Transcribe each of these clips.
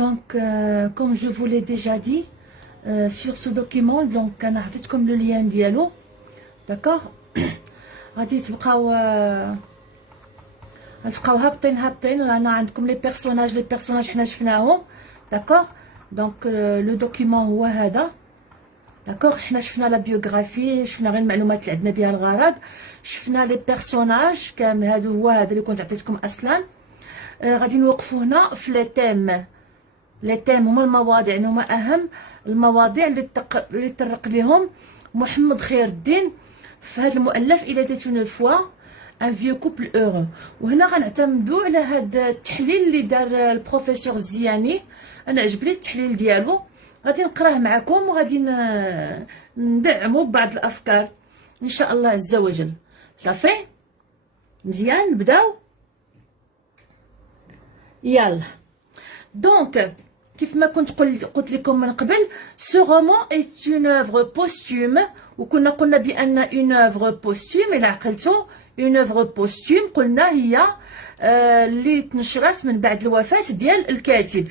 Donc, comme je vous l'ai déjà dit, sur ce document, donc انا عطيتكم le lien ديالو. d'accord. غادي تبقاو هابطين رانا عندكم لي بيرسوناج حنا شفناهم. d'accord. donc لو دوكيمون هو هذا. d'accord. حنا شفنا لا بيوغرافي، شفنا غير المعلومات اللي عندنا بها الغرض، شفنا لي بيرسوناج كامل. هو هذا اللي كنت عطيتكم اصلا. غادي نوقفوا هنا في لي تيم. لي تيم هما المواضيع، هما اهم المواضيع اللي طرق لهم محمد خير الدين في هذا المؤلف إلى était une fois un vieux couple heureux. وهنا غنعتمدوا على هذا التحليل اللي دار البروفيسور الزياني. انا عجبني التحليل ديالو، غادي نقراه معكم وغادي ندعموا ببعض الافكار ان شاء الله عز وجل. صافي مزيان نبداو. يلا دونك كيف ما كنت قلت لكم من قبل، سو رومان est une œuvre posthume. وكنا قلنا بان une œuvre posthume الى عقلتو une œuvre posthume قلنا هي اللي تنشرت من بعد الوفاة ديال الكاتب.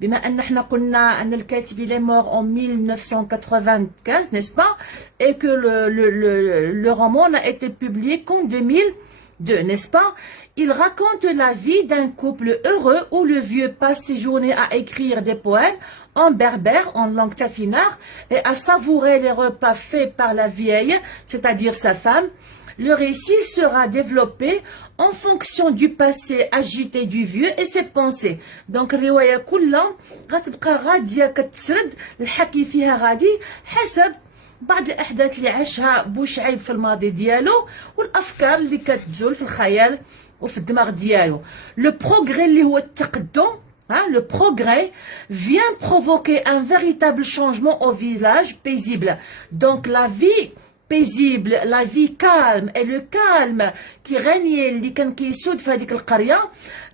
بما ان حنا قلنا ان الكاتب il est mort en 1995 n'est-ce pas, et que le roman n'a été publié qu'en 2002, n'est-ce pas. Il raconte la vie d'un couple heureux où le vieux passe ses journées à écrire des poèmes en berbère, en langue tafinard, et à savourer les repas faits par la vieille, c'est-à-dire sa femme. Le récit sera développé en fonction du passé agité du vieux et ses pensées. Donc الرواية كلها غتبقى غادية كتسرد الحكي فيها غادي حسب بعض الأحداث اللي عاشها بوشعيب في الماضي ديالو والأفكار اللي كتجول في الخيال وفي الدماغ ديالو. لو بروغري اللي هو التقدم، le progrès vient provoquer un véritable changement au village paisible. Donc la vie paisible, la vie calme et le calme qui régnait اللي كان كيسود في هذيك القرية،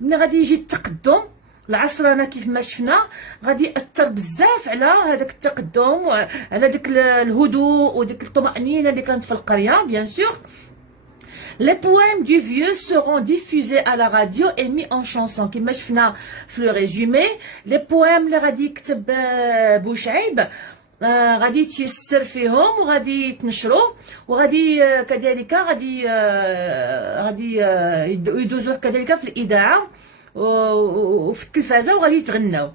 ملي غادي يجي التقدم العصر رانا كيف ما شفنا غادي ياثر بزاف على هذاك التقدم، على داك الهدوء وديك الطمأنينة اللي كانت في القرية. بيان سور les poèmes du vieux seront diffusés à la radio et mis en chanson. كما شفنا في لو ريزومي les poèmes اللي غادي يكتب بوشعيب غادي تيسر فيهم وغادي يتنشروا، وغادي كذلك غادي يدوزوه كذلك في الاذاعه وفي التلفازه وغادي يتغناو.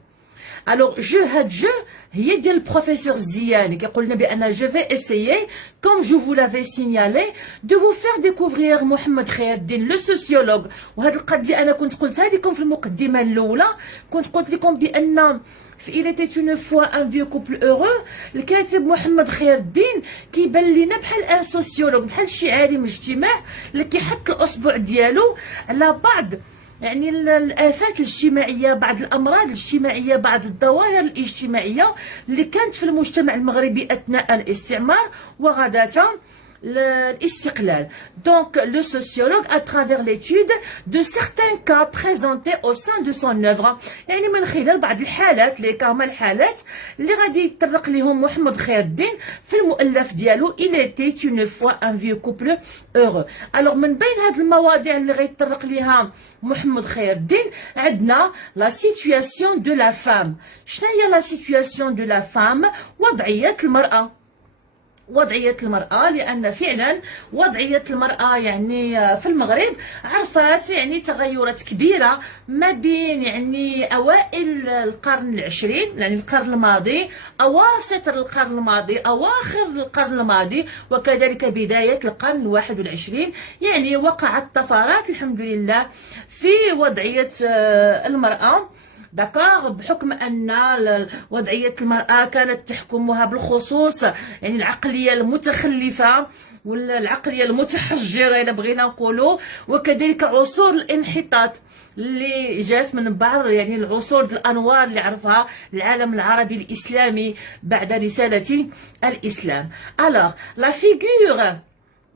Alors هاد جو هي ديال البروفيسور الزياني كيقول لنا بان جو في اسيي كوم جو فو لافي سينيالي دو فو فير ديكوفرير محمد خير الدين لو سوسيولوج. وهاد القضيه انا كنت قلتها لكم في المقدمه الاولى، كنت قلت لكم بان في Il était une fois un vieux couple heureux الكاتب محمد خير الدين كيبان لينا بحال ان سوسيولوج، بحال شي عالم اجتماع اللي كيحط الاصبع ديالو على بعض يعني الآفات الاجتماعية، بعض الأمراض الاجتماعية، بعض الظواهر الاجتماعية اللي كانت في المجتمع المغربي أثناء الاستعمار وغداة الاستقلال. Donc le sociologue à travers l'étude de certains cas présentés au sein de son œuvre، يعني من خلال بعض الحالات اللي كهما الحالات اللي غادي يتطرق لهم محمد خير الدين في المؤلف ديالو Il était une fois un vieux couple heureux. alors من بين هاد المواضيع اللي غيتطرق ليها محمد خير الدين عندنا لا سيتوياسيون دو لا فام. شنو هي لا سيتوياسيون دو لا فام؟ وضعية المرأة. وضعية المرأة، لأن فعلا وضعية المرأة يعني في المغرب عرفت يعني تغيرات كبيرة ما بين يعني أوائل القرن العشرين يعني القرن الماضي، أواسط القرن الماضي، أواخر القرن الماضي، وكذلك بداية القرن الواحد والعشرين. يعني وقعت طفرات الحمد لله في وضعية المرأة. دكار بحكم ان وضعيه المراه كانت تحكمها بالخصوص يعني العقليه المتخلفه ولا العقليه المتحجره اذا بغينا نقولوا، وكذلك عصور الانحطاط اللي جات من بعض يعني العصور الانوار اللي عرفها العالم العربي الاسلامي بعد رساله الاسلام. alors la figure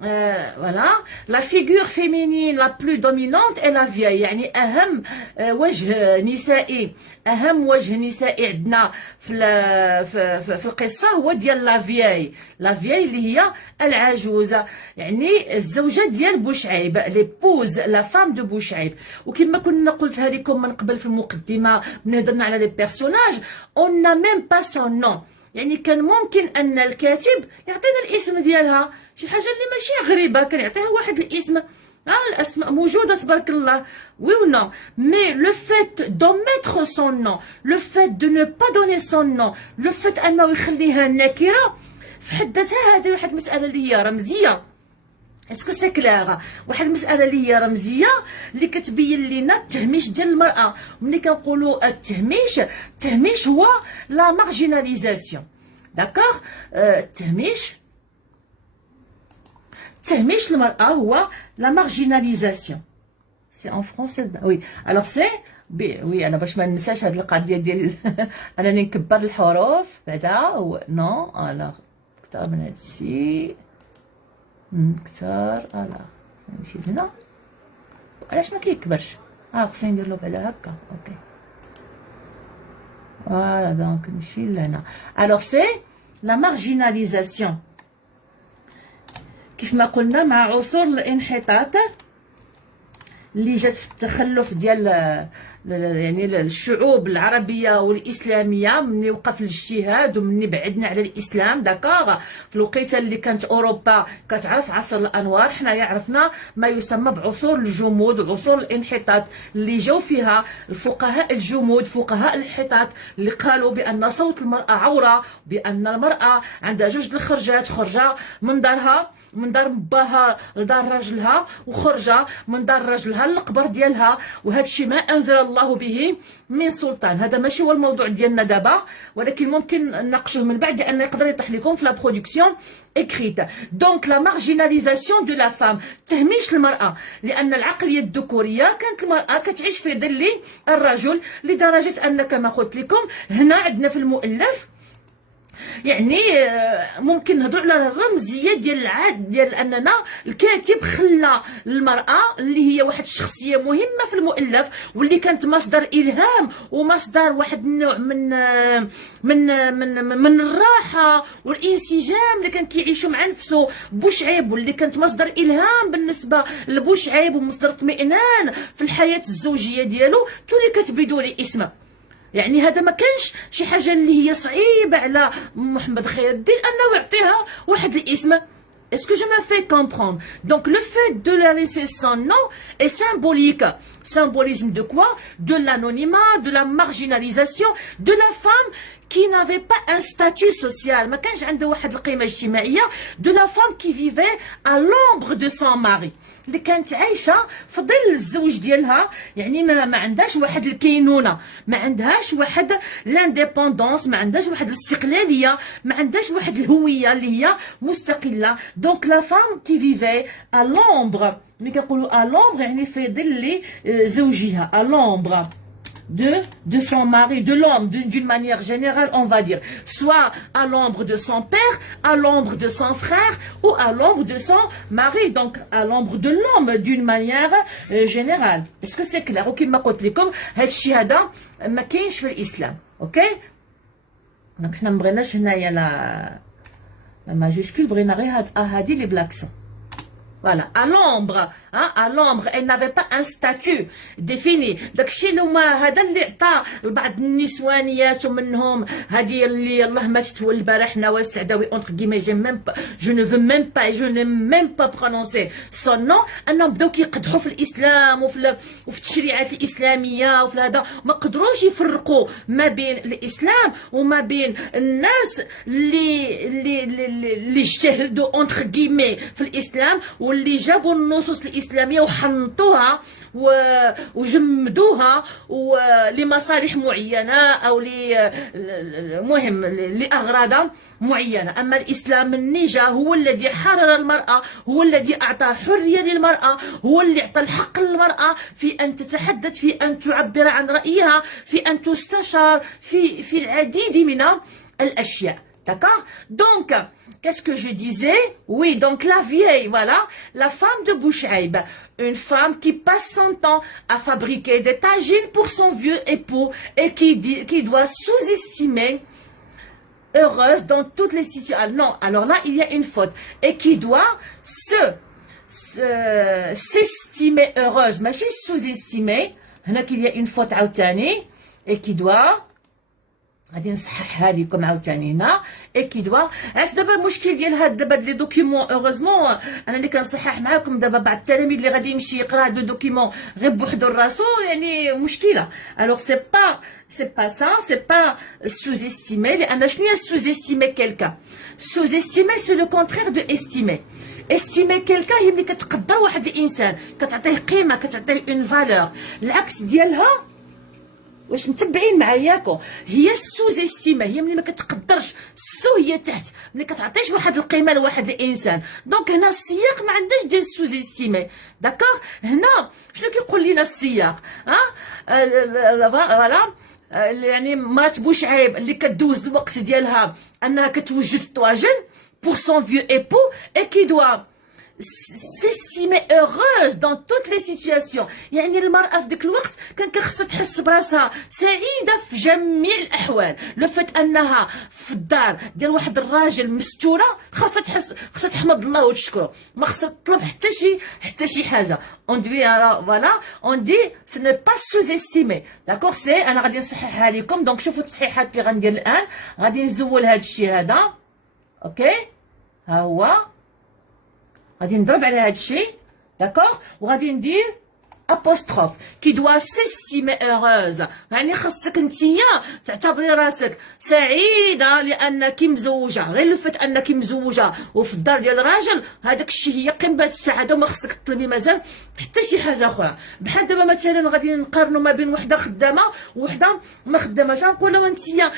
voilà, la figure féminine la plus dominante est la vieille. يعني أهم وجه نسائي، أهم وجه نسائي عندنا في القصة هو ديال لا فياي. لا فياي اللي هي العجوزة، يعني الزوجة ديال بوشعيب، ليبوز لا فام دو بوشعيب. وكما كنا قلتها لكم من قبل في المقدمة ملي هضرنا على لي بيرسوناج، اون نا ميم با سون نون. يعني كان ممكن ان الكاتب يعطينا الاسم ديالها، شي حاجه اللي ماشي غريبه، كان يعطيها واحد الاسم. الاسماء موجوده تبارك الله، وي و نو. مي لو فيت دو ميتر سون نون، لو فيت دو نو با دوني سون نون، لو فيت انه يخليها نكره في حد ذاتها، هذه واحد المساله اللي هي رمزيه. اسكو سي كلير؟ واحد المساله اللي هي رمزيه اللي كتبين لينا التهميش ديال المراه. ملي كنقولوا التهميش هو لا مارجيناليزاسيون، داكوغ. تهميش المراه هو لا مارجيناليزاسيون. سي ان فرونسي وي. الوغ سي وي، انا باش ما ننساش هاد القضيه ديال انني نكبر الحروف بعدا نو. الوغ اكثر من هادشي نكتر. نمشي لهنا، علاش ما كيكبرش؟ خصني ندير له بعدا هكا. اوكي فوالا. دونك نمشي لهنا. الوغ سي لا مارجيناليزاسيون كيف ما قلنا مع عصور الانحطاط اللي جات في التخلف ديال يعني الشعوب العربيه والاسلاميه، مني وقف الاجتهاد ومني بعدنا على الاسلام، داكوغ. في الوقيته اللي كانت اوروبا كتعرف عصر الانوار، حنايا عرفنا ما يسمى بعصور الجمود وعصور الانحطاط، اللي جاو فيها الفقهاء الجمود، فقهاء الانحطاط، اللي قالوا بان صوت المراه عوره، بان المراه عندها جوج الخرجات، خرجه من دارها، من دار باها لدار راجلها، وخرجه من دار راجلها للقبر ديالها. وهذا الشيء ما انزل الله به من سلطان. هذا ماشي هو الموضوع ديالنا دابا، ولكن ممكن نناقشوه من بعد لان يقدر يطيح لكم في لا برودكسيون écrite. Donc la marginalisation de la femme، تهميش المرأة، لأن العقلية الذكورية كانت المرأة كتعيش في ظل الرجل، لدرجة أن كما قلت لكم هنا عندنا في المؤلف يعني ممكن نهضروا على الرمزيه ديال العاد ديال اننا الكاتب خلى المراه اللي هي واحد الشخصيه مهمه في المؤلف، واللي كانت مصدر الهام ومصدر واحد النوع من الراحه والانسجام اللي كان كيعيشوا مع نفسه بوشعيب، واللي كانت مصدر الهام بالنسبه لبوشعيب ومصدر اطمئنان في الحياه الزوجيه ديالو. تولي كتبدوا لي اسمه. يعني هذا ما كانش شي حاجه اللي هي صعيبه على محمد خير الدين انه يعطيها واحد الاسم. Est-ce que je me fais comprendre? Donc le fait de la laisser son nom est symbolique. Symbolisme de quoi? De l'anonymat, de la marginalisation de la femme qui n'avait pas un statut social. ما كانش عنده واحد القيمه اجتماعيه. De la femme qui vivait à l'ombre de son mari، اللي كانت عايشه في ظل الزوج ديالها، يعني ما عندهاش واحد الكينونه، ما عندهاش واحد لانديبوندونس، ما عندهاش واحد الاستقلاليه، ما عندهاش واحد الهويه اللي هي مستقله. دونك لا فام كي فيفي à l'ombre، ملي كنقولوا à l'ombre يعني في ظل زوجها، à l'ombre de son mari, de l'homme, d'une manière générale, on va dire, soit à l'ombre de son père, à l'ombre de son frère, ou à l'ombre de son mari, donc à l'ombre de l'homme d'une manière générale. Est-ce que c'est clair? Ok, ما قلت لكم هاد الشيء هذا ما كاينش في الإسلام، اوكي؟ دونك حنا ما بغيناش هنايا لا ماجيسكول، بغينا غير هادي لي بلاكسون. Voilà, à l'ombre, hein, à l'ombre, elle n'avait pas un statut défini. داكشي اللي هذا اللي عطى لبعض النسوانيات ومنهم هذه اللي الله ماتت هو البارح نوال السعداوي اونتر كيمي، جو نو فو ميم با جو نو ميم با برونونسي سون نو، انهم بداو كيقدحوا في الاسلام وفي التشريعات الاسلاميه وفي هذا، ما قدروش يفرقوا ما بين الاسلام وما بين الناس اللي اجتهدوا اونتر كيمي في الاسلام، واللي جابوا النصوص الاسلاميه وحنطوها وجمدوها لمصالح معينه او المهم لاغراض معينه. اما الاسلام مني جا هو الذي حرر المراه، هو الذي اعطى حريه للمراه، هو اللي اعطى الحق للمراه في ان تتحدث، في ان تعبر عن رايها، في ان تستشار في العديد من الاشياء. D'accord? Donc, qu'est-ce que je disais? Oui, donc la vieille, voilà, la femme de Bouchaïb. Une femme qui passe son temps à fabriquer des tagines pour son vieux époux et qui doit sous-estimer heureuse dans toutes les situations. Non, alors là, il y a une faute. Et qui doit s'estimer heureuse. ماشي sous-estimer. هنا qu'il y a une faute عاوتاني. Et qui doit غادي نصححها لكم عاوتاني هنا اي كي دوا علاش دابا المشكل ديال هاد دابا لي دوكيمون اوغوزمون انا اللي كنصحح معاكم دابا بعض التلاميذ اللي غادي يمشي يقرا هاد دوكيمون غير بوحدو راسو يعني مشكله. الوغ سي با سا سي با sous-estimer لان شنو هي sous-estimer quelqu'un. sous-estimer سي لو كونترير دو استيمي. استيمي كيلكا هي ملي كتقدر واحد الانسان كتعطيه قيمه كتعطيه اون فالور. العكس ديالها واش متبعين معاياكم هي سوز استيما هي ملي ما كتقدرش السو هي تحت ملي كتعطيش واحد القيمه لواحد الانسان. دونك هنا السياق ما عندهاش ديال سوز استيما. داكوغ هنا شنو كيقول لنا السياق فوالا يعني مرات بوشعيب اللي كدوز الوقت ديالها انها كتوجد طواجن pour son vieux époux et qui doit s'estimer heureuse dans toutes les situations. يعني المرأة في ديك الوقت كان خصها تحس براسها سعيدة في جميع الأحوال. لو فات أنها في الدار ديال واحد الراجل مستورة خاصها تحس خاصها تحمد الله وتشكره ما خاصها تطلب حتى شي حاجة. on dit voilà on dit ce n'est pas sous-estimé. d'accord سي أنا غادي نصححها لكم. دونك شوفوا التصحيحات اللي غندير الآن غادي نزول هذا الشيء هذا. اوكي ها هو غادي نضرب على هذا الشيء. داكوغ وغادي ندير apostrophe qui doit s'estimer heureuse. يعني خاصك نتيا تعتبري راسك سعيده لانك مزوجه. غير لو فات انك مزوجه وفي الدار ديال الراجل هذاك الشيء هي قمه السعاده وما خصك تطلبي مازال حتى شي حاجه اخرى. بحال دابا مثلا غادي نقارنوا ما بين وحده خدامه وحده ما خداماش نقولوا انتيا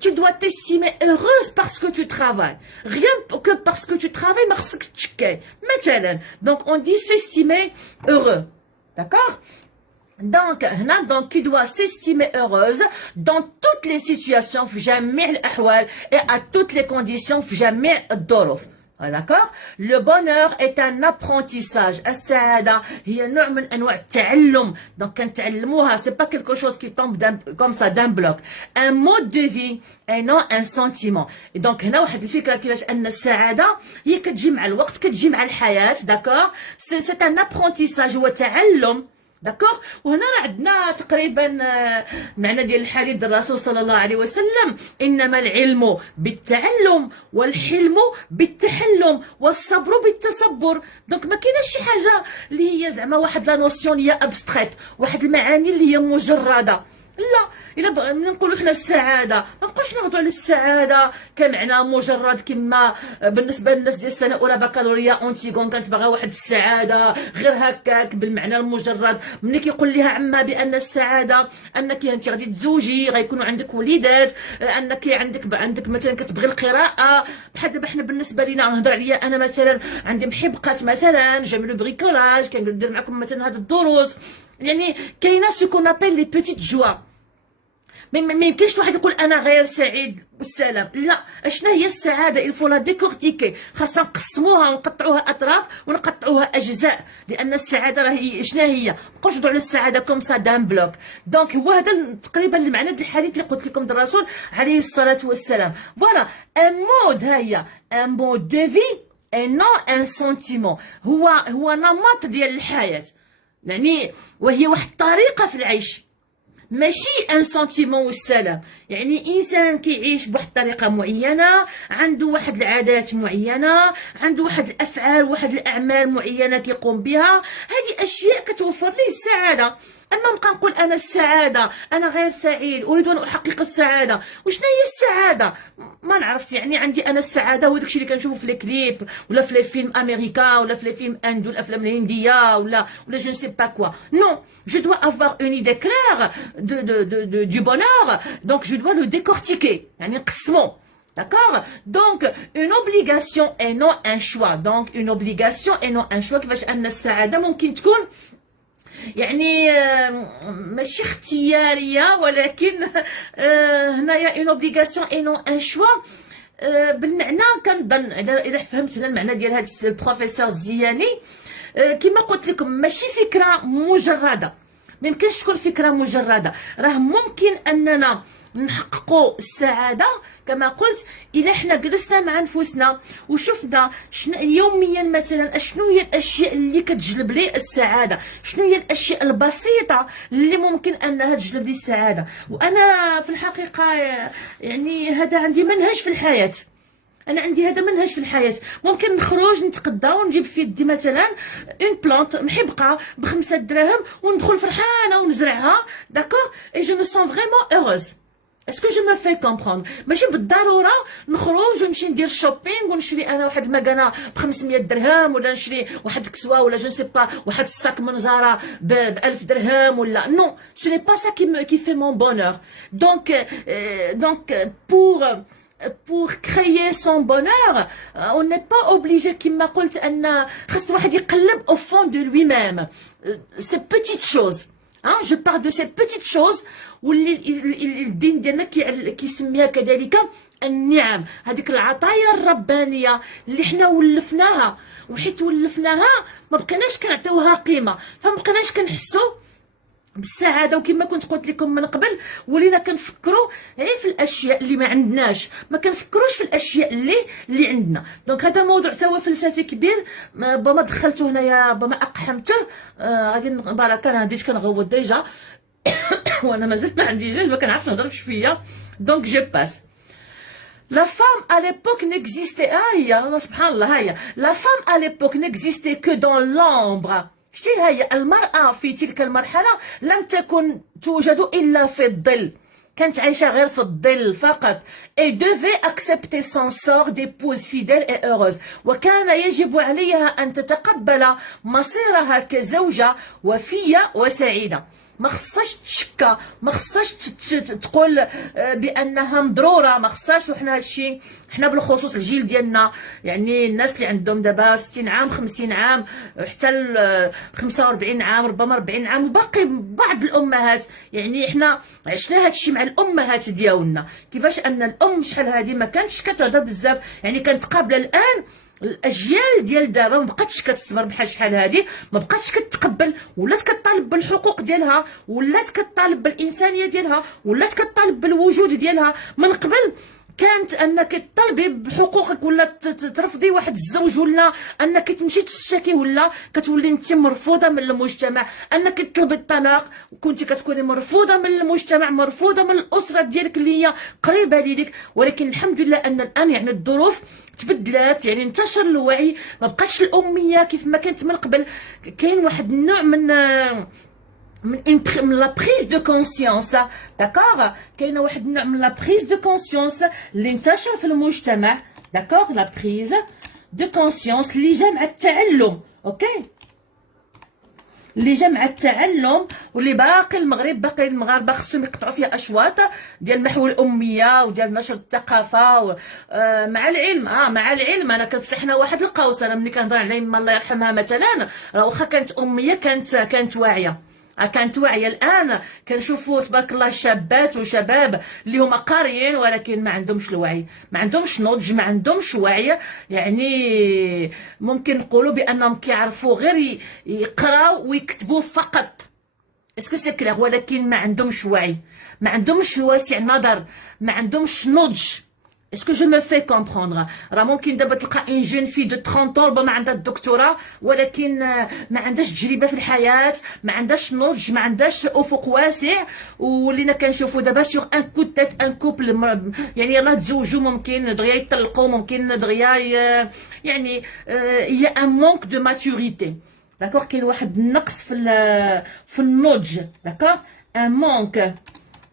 tu dois t'estimer heureuse parce que tu travailles rien que parce que tu travailles ما خصك تشكي مثلا. donc on dit s'estimer heureux. D'accord? Donc, qui doit s'estimer heureuse dans toutes les situations, في جميع الأحوال et à toutes les conditions, في جميع الظروف. D'accord? Le bonheur est un apprentissage. السعادة هي نوع من أنواع التعلم. Donc, كنتعلموها c'est pas quelque chose qui tombe comme ça d'un bloc. Un mode de vie et non un sentiment. Et donc هنا واحد الفكرة كيفاش أن السعادة هي كتجي مع الوقت كتجي مع الحياة. d'accord? c'est un apprentissage هو تعلم. داكوغ وهنا راه عندنا تقريبا معنى ديال الحديث ديال الرسول صلى الله عليه وسلم انما العلم بالتعلم والحلم بالتحلم والصبر بالتصبر. دونك ما كايناش شي حاجه اللي هي زعما واحد لا نوسيون اللي هي ابستريت واحد المعاني اللي هي مجرده. لا الا نقولوا حنا السعاده ما نبقاوش نهضروا على السعاده كمعنى مجرد كما بالنسبه للناس ديال السنه الاولى بكالوريا اونتيغون كانت باغا واحد السعاده غير هكاك بالمعنى المجرد. ملي كيقول لها عما بان السعاده انك انت غادي تزوجي غيكونوا عندك وليدات انك عندك مثلا كتبغي القراءه بحال دابا حنا بالنسبه لينا نهضر عليا انا مثلا عندي محبقات مثلا جيم لو بريكولاج كندير معكم مثلا هاد الدروس. يعني كاينه سو كون ابل لي بيتيت جوا. ما يمكنش واحد يقول انا غير سعيد بالسلام. لا اشنا هي السعاده الفو لا ديكورتيكي خاصنا نقسموها ونقطعوها اطراف ونقطعوها اجزاء لان السعاده راهي شنا هي مابقاوش نهضروا على السعاده كوم سا دان بلوك. دونك هو هذا تقريبا المعنى ديال الحديث اللي قلت لكم ديال الرسول عليه الصلاه والسلام. فوالا ان مود ها هي ان مود دو في اي نو ان سونتيمون. هو نمط ديال الحياه يعني وهي واحد الطريقه في العيش ماشي ان سنتيمون والسلام. يعني انسان كيعيش بواحد الطريقه معينه عنده واحد العادات معينه عنده واحد الافعال واحد الاعمال معينه كيقوم بها. هذه اشياء كتوفر ليه السعاده. اما نبقى نقول انا السعاده انا غير سعيد اريد ان احقق السعاده. وشنا هي السعاده ما نعرفش. يعني عندي انا السعاده هو داكشي اللي كنشوفو في لي كليب ولا في لي فيلم امريكا ولا في لي فيلم اندو الافلام الهنديه ولا جو نسي با كوا. نو جو دوا افوار اون ايدي كلير دو بونور. دونك جو دوا لو ديكورتيكي يعني نقسمو. D'accord? Donc, une obligation et non un choix. Donc, une obligation et non un choix. كيفاش أن السعادة ممكن تكون يعني ماشي اختياريه ولكن هنايا اون اوبليغاسيون اي نون ان شوا. بالمعنى كنظن اذا فهمت انا المعنى ديال هذا البروفيسور الزياني. كما قلت لكم ماشي فكره مجرده، ما يمكنش تكون فكره مجرده، راه ممكن اننا نحققوا السعاده كما قلت الا حنا جلسنا مع نفوسنا وشفنا شنو يوميا مثلا شنو هي الاشياء اللي كتجلب لي السعاده، شنو هي الاشياء البسيطه اللي ممكن انها تجلب لي السعاده. وانا في الحقيقه يعني هذا عندي منهج في الحياه، انا عندي هذا منهج في الحياه. ممكن نخرج نتقدى ونجيب في يدي مثلا اون بلانت محبقه ب5 دراهم وندخل فرحانه ونزرعها داكوغ اي جو مو سون فريمون اوروز. اسكو جو مو في كومبروندر؟ ماشي بالضروره نخرج ونمشي ندير شوبينغ ونشري انا واحد المكانه ب500 درهم، ولا نشري واحد الكسوه، ولا جو سي با واحد الساك من زارا ب1000 درهم، ولا نو سو ني با سا كي في مون بونور. دونك pour créer son bonheur, on n'est pas obligé كما قلت ان خص واحد يقلب au fond de lui-même ces petites choses. Je parle de ces petites choses واللي الدين ديالنا كيسميها كذلك النعم، هذيك العطايا الربانيه اللي حنا ولفناها، وحيت ولفناها ما بقيناش كنعطيوها قيمه، فما بقيناش كنحسوا بالسعاده. وكما كنت قلت لكم من قبل ولينا كنفكروا غير في الاشياء اللي ما عندناش، ما كنفكروش في الاشياء اللي عندنا. دونك هذا موضوع تا هو فلسفي كبير، بما دخلته هنايا بما اقحمته غادي بركه انا بديت كنغوت ديجا وانا مازال ما عندي جهد، ما كنعرفش نهضر شويه. دونك جو باس. La femme à l'époque n'existait سبحان الله هيا la femme à l'époque n'existait que dans l'ombre. شتي هي المرأة في تلك المرحلة لم تكن توجد إلا في الظل، كانت عايشة غير في الظل فقط. et devait accepter son sort d'épouse fidèle et heureuse. وكان يجب عليها أن تتقبل مصيرها كزوجة وفية وسعيدة. ما خصهاش تشكى، ما خصهاش تقول بانها مضروره، ما خصهاش. وحنا هادشي حنا بالخصوص الجيل ديالنا، يعني الناس اللي عندهم دابا 60 عام 50 عام حتى 45 عام ربما 40 عام، وباقي بعض الامهات، يعني حنا عشنا هادشي مع الامهات ديالنا، كيفاش ان الام شحال هادي ما كانتش كتهضر بزاف، يعني كانت قابله. الان الاجيال ديال دابا ما بقاتش كتصبر بحال شحال هادي، ما بقاتش كتقبل، ولات كطالب بالحقوق ديالها، ولات كطالب بالانسانيه ديالها، ولات كطالب بالوجود ديالها. من قبل كانت انك تطالبي بحقوقك ولا ترفضي واحد الزوج، ولا انك تمشي تشتكي، ولا كتولي انت مرفوضه من المجتمع، انك تطلبي الطلاق كنتي كتكوني مرفوضه من المجتمع، مرفوضه من الاسره ديالك اللي هي قريبه ليك. ولكن الحمد لله ان الان يعني الظروف تبدلات، يعني انتشر الوعي، ما بقاتش الاميه كيف ما كانت من قبل. كاين واحد النوع من لا بريز دو كونسيونس، داكوغ، كاينه واحد النوع من لا بريز دو كونسيونس اللي انتشر في المجتمع، داكوغ، لا بريز دو كونسيونس اللي جا مع التعلم، اوكي، اللي جا مع التعلم، واللي باقي المغاربه خصهم يقطعوا فيها اشواط ديال محو الاميه وديال نشر الثقافه مع العلم. مع العلم انا كنفسحنا واحد القوس، انا ملي كنهضر على يما الله يرحمها مثلا، راه واخا كانت اميه كانت واعيه، كانت واعيه. الان كنشوفوا تبارك الله شابات وشباب اللي هما قاريين ولكن ما عندهمش الوعي، ما عندهمش نضج، ما عندهمش وعي، يعني ممكن نقولوا بانهم كيعرفوا غير يقراو ويكتبوا فقط، اسكو سي كلير، ولكن ما عندهمش وعي، ما عندهمش واسع نظر، ما عندهمش نضج. اسكو جو مو في كومبروندر؟ راه ممكن دابا تلقى ان جون في دو 30 ربما عندها الدكتوراه، ولكن ما عندهاش تجربه في الحياه، ما عندهاش نضج، ما عندهاش افق واسع. ولينا كنشوفوا دابا سيغ ان كو تيت ان كوبل، يعني يلاه تزوجوا ممكن دغيا يطلقوا، ممكن دغيا يعني يا ان مونك دو ماتوريتي، داكوغ، كاين واحد النقص في النضج، داكوغ، ان مونك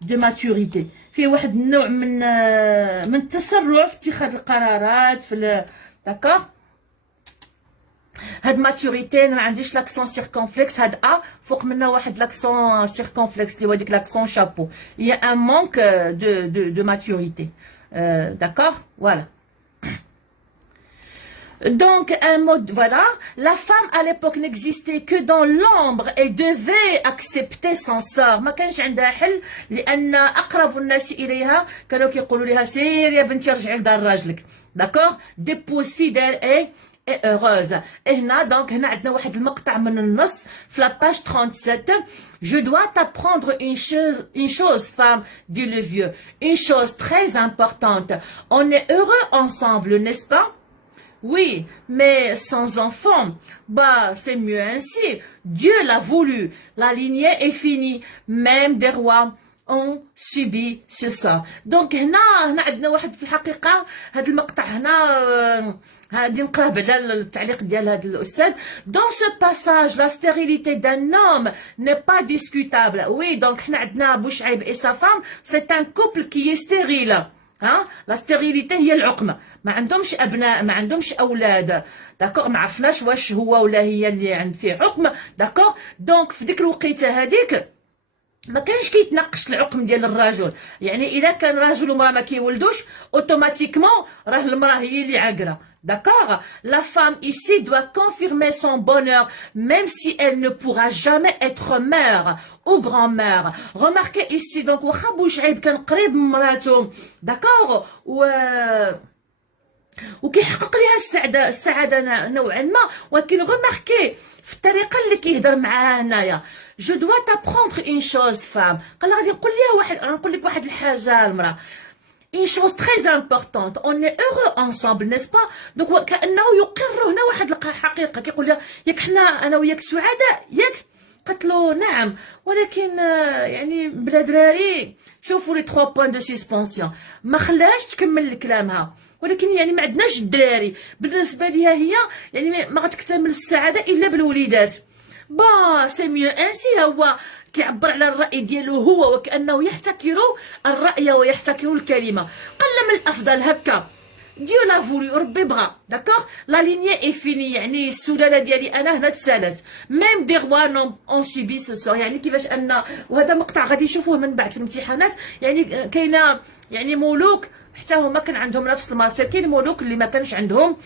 دو ماتوريتي، فيه واحد النوع من التسرع في اتخاذ القرارات في داكوغ. هاد ماتوريتي انا ما عنديش لاكسون سيركونفلكس، هاد فوق منها واحد لاكسون سيركونفلكس اللي هو ديك لاكسون شابو، هي ان مونك دو ماتوريتي، داكوغ، فوالا. Donc, un mode, voilà, la femme à l'époque n'existait que dans l'ombre et devait accepter son sort. ما كانش عندها حل لأن أقرب الناس إليها كانوا كيقولوا لها سير يا بنتي رجعي لدار راجلك. D'accord? D'épouse fidèle et heureuse. Et هنا donc هنا عندنا واحد المقطع من النص في la page 37. Je dois t'apprendre une chose, femme, dit le vieux. Une chose très importante. On est heureux ensemble, n'est-ce pas? Oui, mais sans enfant, bah, c'est mieux ainsi. Dieu l'a voulu. La lignée est finie. Même des rois ont subi ce sort. Donc, هنا عندنا واحد في الحقيقة هذا المقطع هنا هادي نقراه بعد التعليق ديال هذا الأستاذ. Dans ce passage, la stérilité d'un homme n'est pas discutable. Oui, donc هنا عندنا بوشعيب et sa femme, c'est un couple qui est stérile. ها لا ستيريليتي هي العقم، ما عندهمش ابناء، ما عندهمش اولاد، داكوغ، ما عرفناش واش هو ولا هي اللي عند فيه عقم، داكوغ. دونك في ديك الوقيته هذيك ما كانش كيتناقش العقم ديال الرجل، يعني الا كان راجل ومراه ما كيولدوش اوتوماتيكمون راه المراه هي اللي عاقره. D'accord? La femme ici doit confirmer son bonheur, même si elle ne pourra jamais être mère ou grand-mère. Remarquez ici, donc, واخا بوشعيب كان قريب من مراته، d'accord? وكيحقق ليها السعاده نوعا ما، ولكن remarquez في الطريقه اللي كيهضر معاها هنايا. Je dois t'apprendre une chose, femme. قال غادي نقول لك واحد الحاجه المراه. Une chose très importante, on est heureux ensemble, n'est-ce pas? Donc كأنه يقر هنا واحد الحقيقة، كيقول لها ياك حنا أنا وياك سعداء، ياك؟ قالت له نعم، ولكن يعني بلا دراري. شوفوا لي 3 بوين دو سسبونسيون، ما خلاش تكمل كلامها، ولكن يعني ما عندناش الدراري، بالنسبة ليها هي يعني ما غتكتمل السعادة إلا بالوليدات. با سي ميو انسي، هو كيعبر على الرأي ديالو هو وكأنه يحتكر الرأي ويحتكر الكلمة. قال من الأفضل هكا، ديو لا فولي، ربي بغا، داكوغ. لا لينيي اي فيني، يعني السلالة ديالي أنا هنا تسالت. ميم دي غوا اون سوبي سو سور، يعني كيفاش أن، وهذا مقطع غادي يشوفوه من بعد في الامتحانات، يعني كاينة يعني ملوك حتى هما كان عندهم نفس المصير، كاين ملوك اللي ما كانش عندهم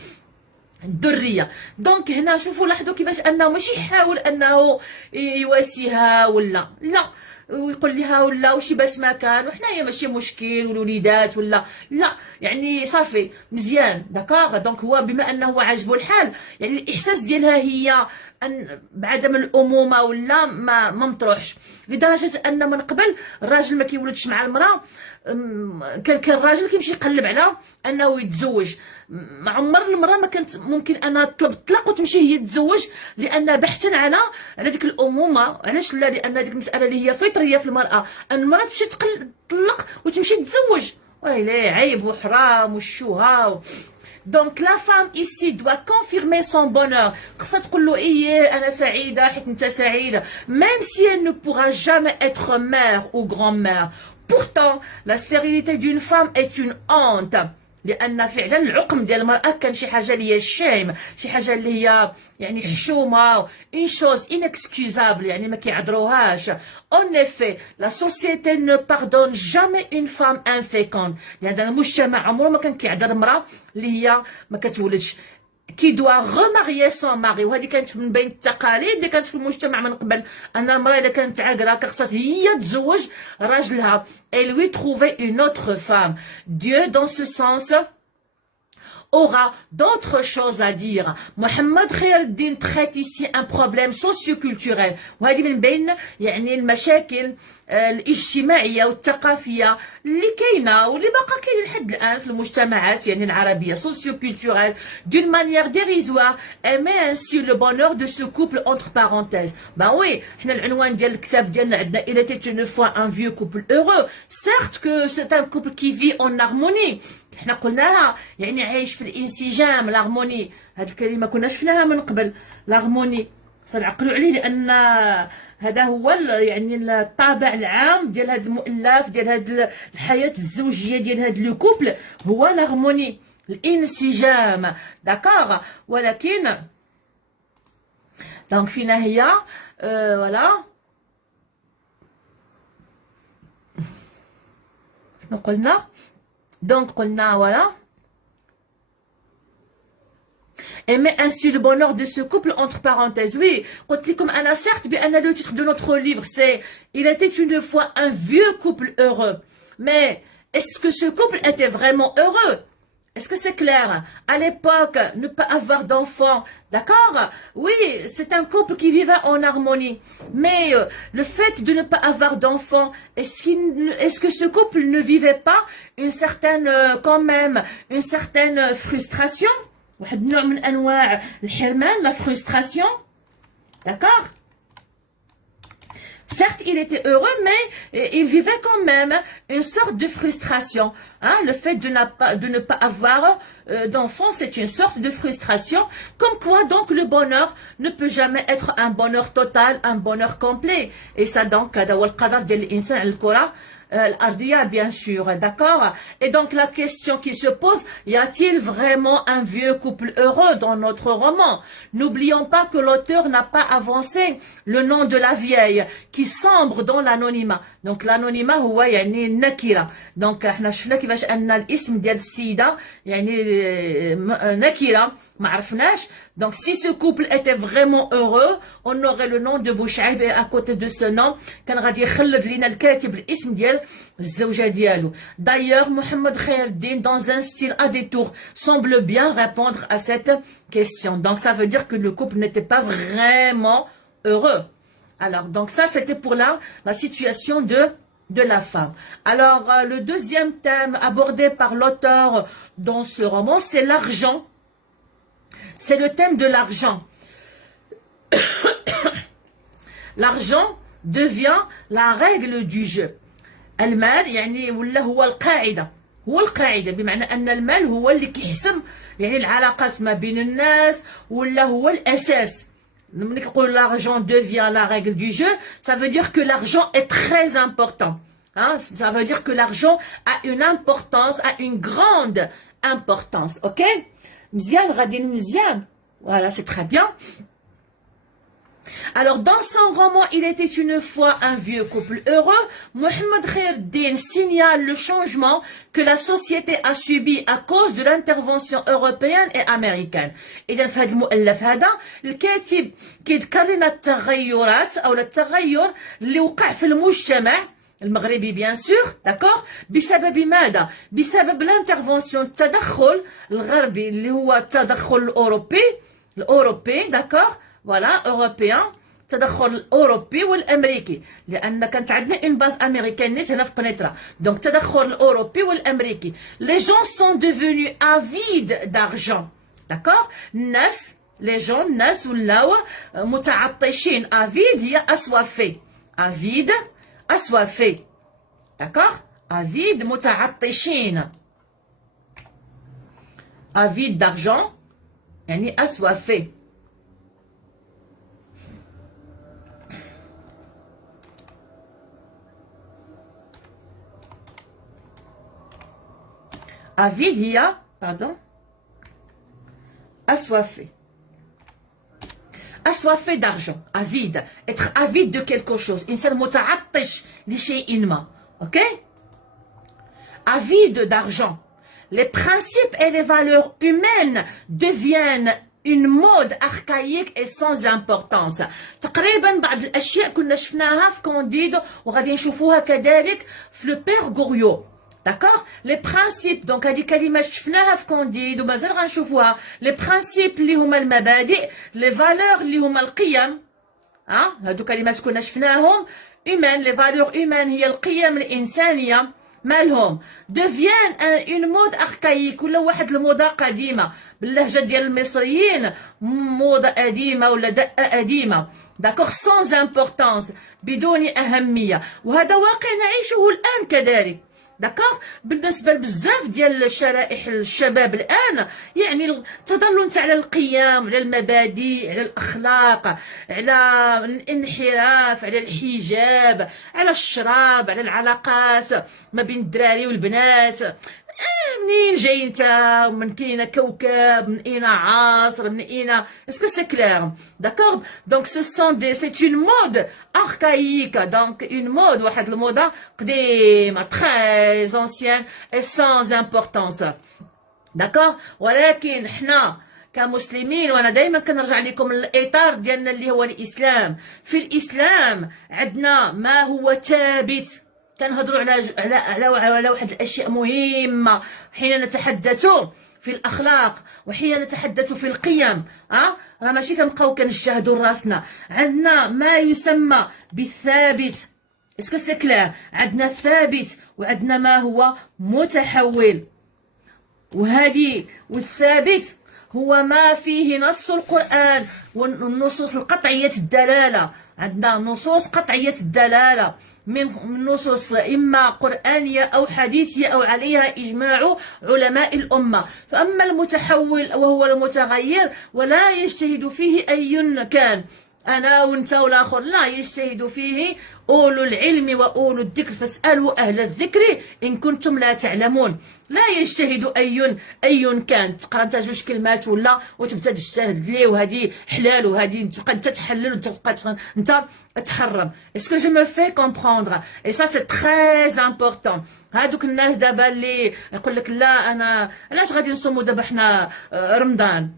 الذريه. دونك هنا شوفوا لاحظوا كيفاش انه ماشي يحاول انه يواسيها ولا لا، ويقول لها ولا وشي باس ما كان وحنايا ماشي مشكل والوليدات ولا لا، يعني صافي مزيان، داكوغ. دونك هو بما انه عاجبو الحال، يعني الاحساس ديالها هي ان بعدم الامومه ولا ما مطروحش، لدرجه ان من قبل الراجل ما كيولدش مع المراه، كان الراجل كيمشي يقلب على انه يتزوج. عمر المراه ما كانت ممكن انها تطلب الطلاق وتمشي هي تتزوج، لان بحثا على ديك الامومه. علاش لا؟ لان ديك المساله اللي هي فطريه في المراه، ان المراه تمشي تطلق وتمشي تتزوج، ويلي عيب وحرام والشوها. Donc la femme ici doit confirmer son bonheur. خاصها تقول له ايه انا سعيده حيت انت سعيده، même si elle ne pourra jamais être mère ou grand-mère. Pourtant la stérilité d'une femme est une honte، لان فعلا العقم ديال المراه كان شي حاجه اللي هي شيم، شي حاجه اللي هي يعني حشومه، une chose inexcusable، يعني ما كيعذروهاش. En effet la société ne pardonne jamais une femme inféconde، لان المجتمع عمره ما كان كيعذر المراه اللي هي ما كتولدش. كي دوا غوماريي سون ماري، وهذه كانت من بين التقاليد اللي كانت في المجتمع من قبل، ان المراه اذا كانت عاقره كخصها هي تزوج راجلها et lui trouver une autre femme. Dieu dans ce sens aura d'autres choses à dire. Mohamed Khair el-Din traite ici un problème socio-culturel، وهذه من بين يعني المشاكل الاجتماعيه والثقافيه اللي كاينه واللي باقا كاينه لحد الان في المجتمعات يعني العربيه. socio-culturel d'une manière dérisoire et met ainsi le bonheur de ce couple entre parenthèses. bah oui، حنا العنوان ديال الكتاب ديالنا عندنا il était une fois un vieux couple heureux. certes que c'est un couple qui vit en harmonie، حنا قلناها يعني عايش في الانسجام، لارموني. هاد الكلمه كنا شفناها من قبل، لارموني نعقلوا عليه، لان هذا هو يعني الطابع العام ديال هذا المؤلف، ديال هذه الحياه الزوجيه ديال هذا لو كوبل، هو لارموني، الانسجام، داكوغ. ولكن دونك فينا هي فوالا شنو قلنا؟ دونك قلنا voilà. aimer ainsi le bonheur de ce couple, entre parenthèses. Oui, comme Anna, certes, bien, le titre de notre livre, c'est « Il était une fois un vieux couple heureux ». Mais est-ce que ce couple était vraiment heureux? Est-ce que c'est clair? À l'époque, ne pas avoir d'enfants, d'accord? Oui, c'est un couple qui vivait en harmonie. Mais le fait de ne pas avoir d'enfants, est-ce que ce couple ne vivait pas une certaine, quand même, une certaine frustration? واحد نوع من أنواع الحرمان, la frustration, d'accord? Certes, il était heureux, mais il vivait quand même une sorte de frustration. Hein? Le fait de ne pas avoir d'enfants, c'est une sorte de frustration. Comme quoi, donc, le bonheur ne peut jamais être un bonheur total, un bonheur complet. Et ça, donc, l'Ardia, bien sûr, d'accord? Et donc, la question qui se pose, y a-t-il vraiment un vieux couple heureux dans notre roman? N'oublions pas que l'auteur n'a pas avancé le nom de la vieille, qui sombre dans l'anonymat. Donc, l'anonymat, هو يعني nakira. Donc, احنا شفنا كيفاش أن الاسم ديال السيدة يعني nakira. Donc, si ce couple était vraiment heureux, on aurait le nom de Bouchaïb et à côté de ce nom, D'ailleurs, Mohamed Khairdin, dans un style à détour, semble bien répondre à cette question. Donc, ça veut dire que le couple n'était pas vraiment heureux. Alors, donc ça, c'était pour la situation de la femme. Alors, le deuxième thème abordé par l'auteur dans ce roman, c'est l'argent. C'est le thème de l'argent. L'argent devient la règle du jeu. المال يعني ولا هو القاعدة. هو القاعدة بمعنى أن المال هو اللي كيحسم يعني العلاقات ما بين الناس ولا هو الأساس. ملي كنقولوا l'argent devient la règle du jeu, ça veut dire que l'argent est très important. Hein? Ça veut dire que l'argent a une importance, a une grande importance. Ok? مزيان غادي مزيان. Voilà, c'est très bien. Alors, dans son roman, il était une fois un vieux couple heureux. Mohamed Khairdin signale le changement que la société a subi à cause de l'intervention européenne et américaine. إذا في هذا المؤلف هذا الكاتب كيذكر لنا التغيرات أو التغير اللي وقع في المجتمع المغربي بيان سور داكور بسبب ماذا؟ بسبب الانترفونسيون التدخل الغربي اللي هو التدخل الأوروبي داكور فوالا أوروبيان التدخل الأوروبي والأمريكي لأن كانت عندنا اون باز أمريكان نيت هنا في قنيطرة دونك التدخل الأوروبي والأمريكي لي جون سون devenus avides d'argent داكور الناس لي جون الناس ولاو متعطشين avide هي assoiffé avide assoiffé d'accord avide متعطشين avide d'argent يعني assoiffé avide هي pardon assoiffé assoiffé d'argent avide être avide de quelque chose إنسان متعطش لشيء ما ok avide d'argent les principes et les valeurs humaines deviennent une mode archaïque et sans importance. تقريبا بعض الاشياء كنا شفناها في كونديدو وغادي نشوفوها كذلك في لو بير غوريو. D'accord? Les principes, donc هذه كلمات شفناها في كونديد ومازال غنشوفوها. Les principes اللي هما المبادئ، les valeurs اللي هما القيم. هادو كلمات كنا شفناهم. humaine, les valeurs humaines هي القيم الإنسانية. مالهم devient une mode archaïque ولا واحد الموضة قديمة باللهجة ديال المصريين موضة قديمة ولا دقة قديمة داكوغ sans importance بدون أهمية وهذا واقع نعيشه الآن كذلك داكوغ بالنسبة لبزاف ديال شرائح الشباب الآن يعني التظلم تاع على القيم على المبادئ على الأخلاق على الانحراف على الحجاب على الشراب على العلاقات ما بين الدراري والبنات منين جاي انت من كاينه كوكب من اين عصر من اين اسكو سي كلير داكور دونك سو سون دي سي اون مود archaïque donc une mode واحد الموضه قديمه très ancienne et sans importance داكور ولكن حنا كمسلمين، وانا دائما كنرجع لكم الاطار ديالنا اللي هو الاسلام. في الاسلام عندنا ما هو ثابت. كنهضروا على واحد الاشياء مهمه حين نتحدث في الاخلاق وحين نتحدث في القيم. راه ماشي كنبقاو كنجهدوا راسنا. عندنا ما يسمى بالثابت. اسكو سي كلير؟ عندنا الثابت وعندنا ما هو متحول. والثابت هو ما فيه نص القرآن والنصوص القطعية الدلالة. عندنا نصوص قطعية الدلالة من نصوص إما قرآنية أو حديثية أو عليها إجماع علماء الأمة. فأما المتحول وهو المتغير ولا يجتهد فيه أي كان، أنا وأنت والآخر، لا يجتهد فيه أولو العلم وأولو الذكر فاسألوا أهل الذكر إن كنتم لا تعلمون. لا يجتهد أي كان. تقرا انت جوج كلمات ولا وتبدا تجتهد ليه وهذه حلال وهذه تبقى انت تحلل وتبقى انت تحرم. اسكو جو مو في كومبروندر؟ اي سا سي تري امبورطون. هادوك الناس دابا اللي يقول لك لا انا علاش غادي نصوموا دابا حنا رمضان؟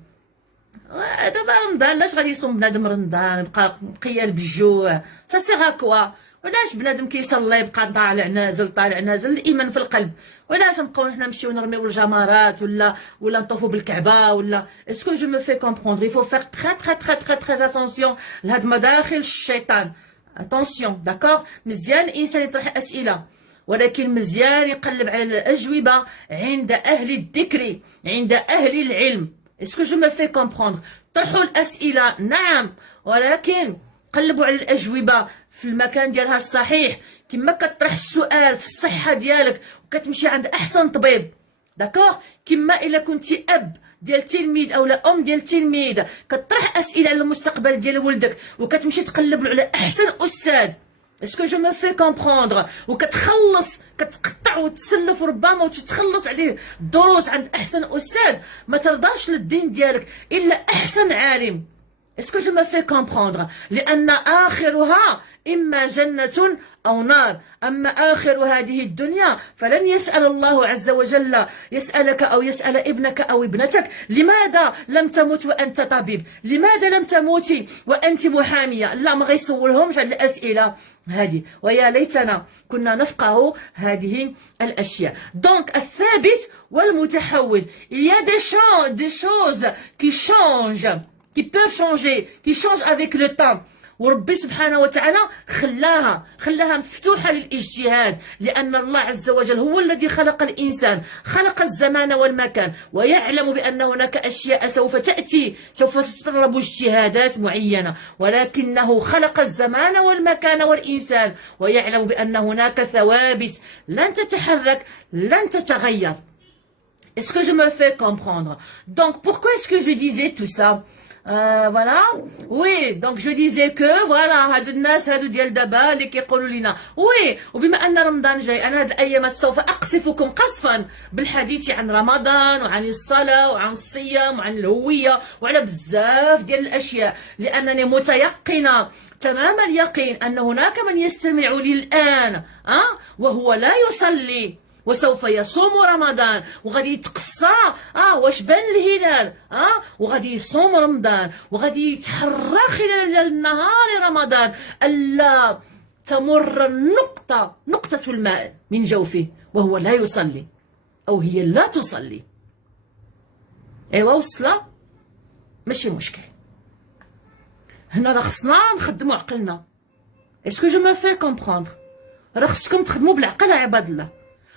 دابا رمضان علاش غادي يصوم بنادم رمضان بقى مقيال بالجوع؟ سا سيغ كوا؟ ولاش بنادم كيصلي يبقى طالع نازل الايمان في القلب؟ ولاش نبقاو حنا نمشيو نرميو الجمرات ولا نطوفوا بالكعبه ولا؟ اسكو جو مو في كومبروندر؟ يفو فيغ تري اتونسيون لهاد مداخل الشيطان. اتونسيون داكور؟ مزيان الانسان يطرح اسئله، ولكن مزيان يقلب على الاجوبه عند اهل الذكر، عند اهل العلم. اسكو جو مو في كومبروندر؟ طرحوا الاسئله نعم، ولكن قلبوا على الاجوبه في المكان ديالها الصحيح. كما كطرح السؤال في الصحه ديالك وكتمشي عند احسن طبيب، داكوغ؟ كما الا كنتي اب ديال تلميذ او لا ام ديال تلميذ كطرح اسئله على المستقبل ديال ولدك وكتمشي تقلب على احسن استاذ. اسكو جو مو في كومبروندر؟ وكتخلص كتقطع وتسلف ربما وتتخلص عليه الدروس عند احسن استاذ. ما ترضاش للدين ديالك الا احسن عالم. اسكو جو مو في كومبروندر؟ لان اخرها اما جنه او نار. اما اخر هذه الدنيا فلن يسال الله عز وجل يسالك او يسال ابنك او ابنتك لماذا لم تمت وانت طبيب، لماذا لم تموتي وانت محاميه. لا، ما غيسولهمش هذه الاسئله هذه، ويا ليتنا كنا نفقه هذه الاشياء. دونك الثابت والمتحول، il y a des choses qui changent, qui peuvent changer, qui changent avec le temps. وربي سبحانه وتعالى خلاها مفتوحة للاجتهاد، لأن الله عز وجل هو الذي خلق الإنسان، خلق الزمان والمكان، ويعلم بأن هناك أشياء سوف تأتي، سوف تتطلب اجتهادات معينة، ولكنه خلق الزمان والمكان والإنسان، ويعلم بأن هناك ثوابت لن تتحرك لن تتغير. Est-ce que je me fais comprendre? Donc pourquoi est-ce que je disais tout ça? Voilà. Oui, donc je disais que voilà هادو الناس هادو ديال دابا اللي كيقولوا لنا وي، وبما ان رمضان جاي انا هاد الايامات سوف اقصفكم قصفا بالحديث عن رمضان وعن الصلاه وعن الصيام وعن الهويه وعلى بزاف ديال الاشياء، لانني متيقنه تمام اليقين ان هناك من يستمع لي الان وهو لا يصلي وسوف يصوم رمضان وغادي يتقصى واش بان الهلال وغادي يصوم رمضان وغادي يتحرى خلال نهار رمضان الا تمر نقطة الماء من جوفه وهو لا يصلي او هي لا تصلي. ايوا وصله ماشي مشكل. هنا راه خصنا نخدموا عقلنا. اسكو جو مو في كومبروندر؟ راه خصكم تخدموا بالعقل يا عباد الله.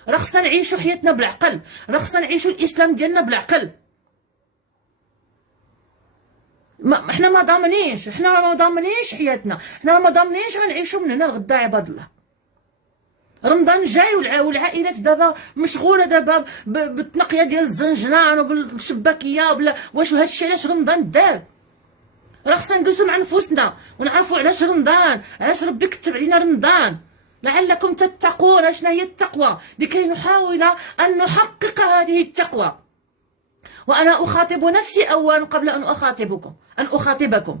راه خصنا نعيشوا حياتنا بالعقل، راه خصنا نعيشوا الاسلام ديالنا بالعقل. حنا ما ضامنينش حياتنا، حنا ما ضامنينش غنعيشوا من هنا لغدا عباد الله. رمضان جاي والعائلات دابا مشغوله دابا بالتنقيه ديال الزنجنان وبالشباكيه واش هادشي علاش رمضان دار؟ راه خصنا نجلسوا مع نفوسنا ونعرفوا علاش رمضان، علاش ربي كتب علينا رمضان، لعلكم تتقون. شنو هي التقوى؟ لكي نحاول أن نحقق هذه التقوى. وأنا أخاطب نفسي أولا قبل أن أخاطبكم.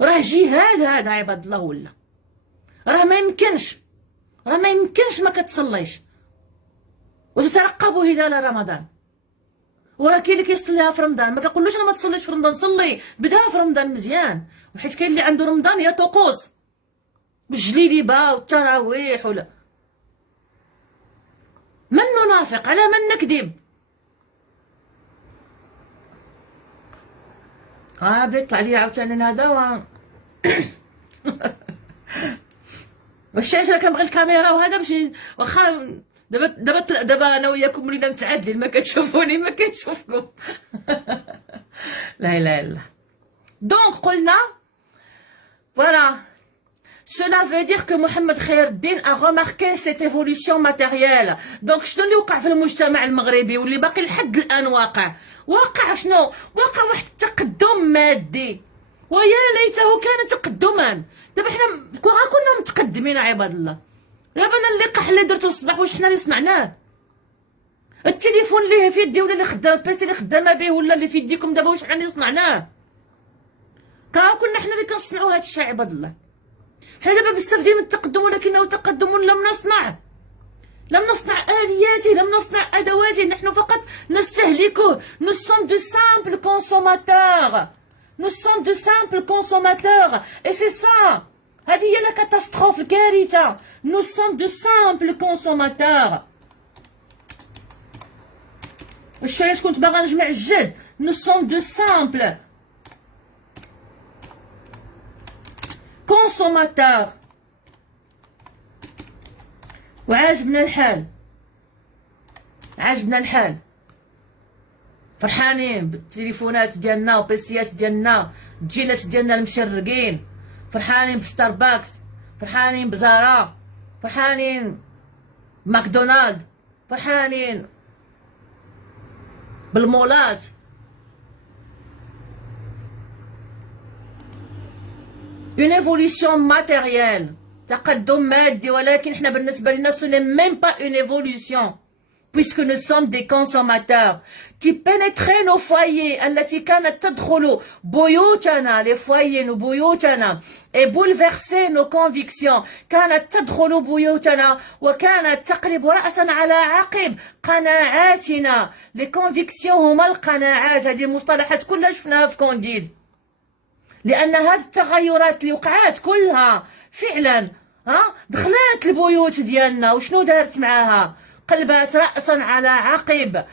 راه جهاد هذا عباد الله، ولا راه ما يمكنش ما كتصليش وتترقب هلال رمضان. وراه كاين اللي كيصليها في رمضان، ما كنقولوش انا ما تصليش في رمضان، صلي بداها في رمضان مزيان، وحيت كاين اللي عنده رمضان يا طقوس بالجليليبه والتراويح ولا من ننافق على من نكذب. بدا يطلع لي عاوتاني هذا واش علاش راه كنبغي الكاميرا وهذا باش واخا دابا انا وياكم ولينا متعادلين، ما كتشوفوني ما كتشوفكم. لا اله الا الله. دونك قلنا فوالا cela veut dire que محمد خير الدين a remarqué cette évolution matérielle. دونك شنو اللي وقع في المجتمع المغربي واللي باقي لحد الان واقع شنو واقع؟ واحد التقدم مادي، ويا ليته كان تقدما. دابا حنا كنا متقدمين عباد الله. دابا انا اللقاح اللي درتو الصباح واش حنا اللي صنعناه؟ التليفون اللي في يدي ولا اللي خدام البيسي اللي خدامه به ولا اللي في يديكم دابا واش حنا اللي صنعناه؟ كنا حنا اللي كنصنعوا هذا الشيء عباد الله. حنا دابا بزاف ديال التقدم، ولكنه تقدم لم نصنع آلياته، لم نصنع أدواته، نحن فقط نستهلكه. nous sommes de simples consommateurs. et c'est ça، هذه هي لا كاتاستروف الكارثة. nous sommes de simples consommateurs. واش علاش كنت باغا نجمع الجد؟ nous sommes de simples consommateurs. وعاجبنا الحال، فرحانين بالتليفونات ديالنا وبيسيات ديالنا، الجينات ديالنا المشرقين، فرحانين بستاربكس، فرحانين بزارا، فرحانين بماكدونالد، فرحانين بالمولات. une évolution matérielle، تقدم مادي، ولكن احنا بالنسبة لنا ce n'est même pas une évolution puisque nous sommes des consommateurs qui pénétraient nos foyers التي كانت تدخل بيوتنا، les foyers nos بيوتنا، et bouleverser nos convictions، كانت تدخل بيوتنا وكانت تقلب رأسا على عقب قناعاتنا. les convictions هما القناعات، هذه المصطلحات كلها شفناها في كونديد، لأن هذه التغيرات اللي وقعات كلها فعلا دخلات البيوت ديالنا. وشنو دارت معاها؟ قلبات رأسا على عقب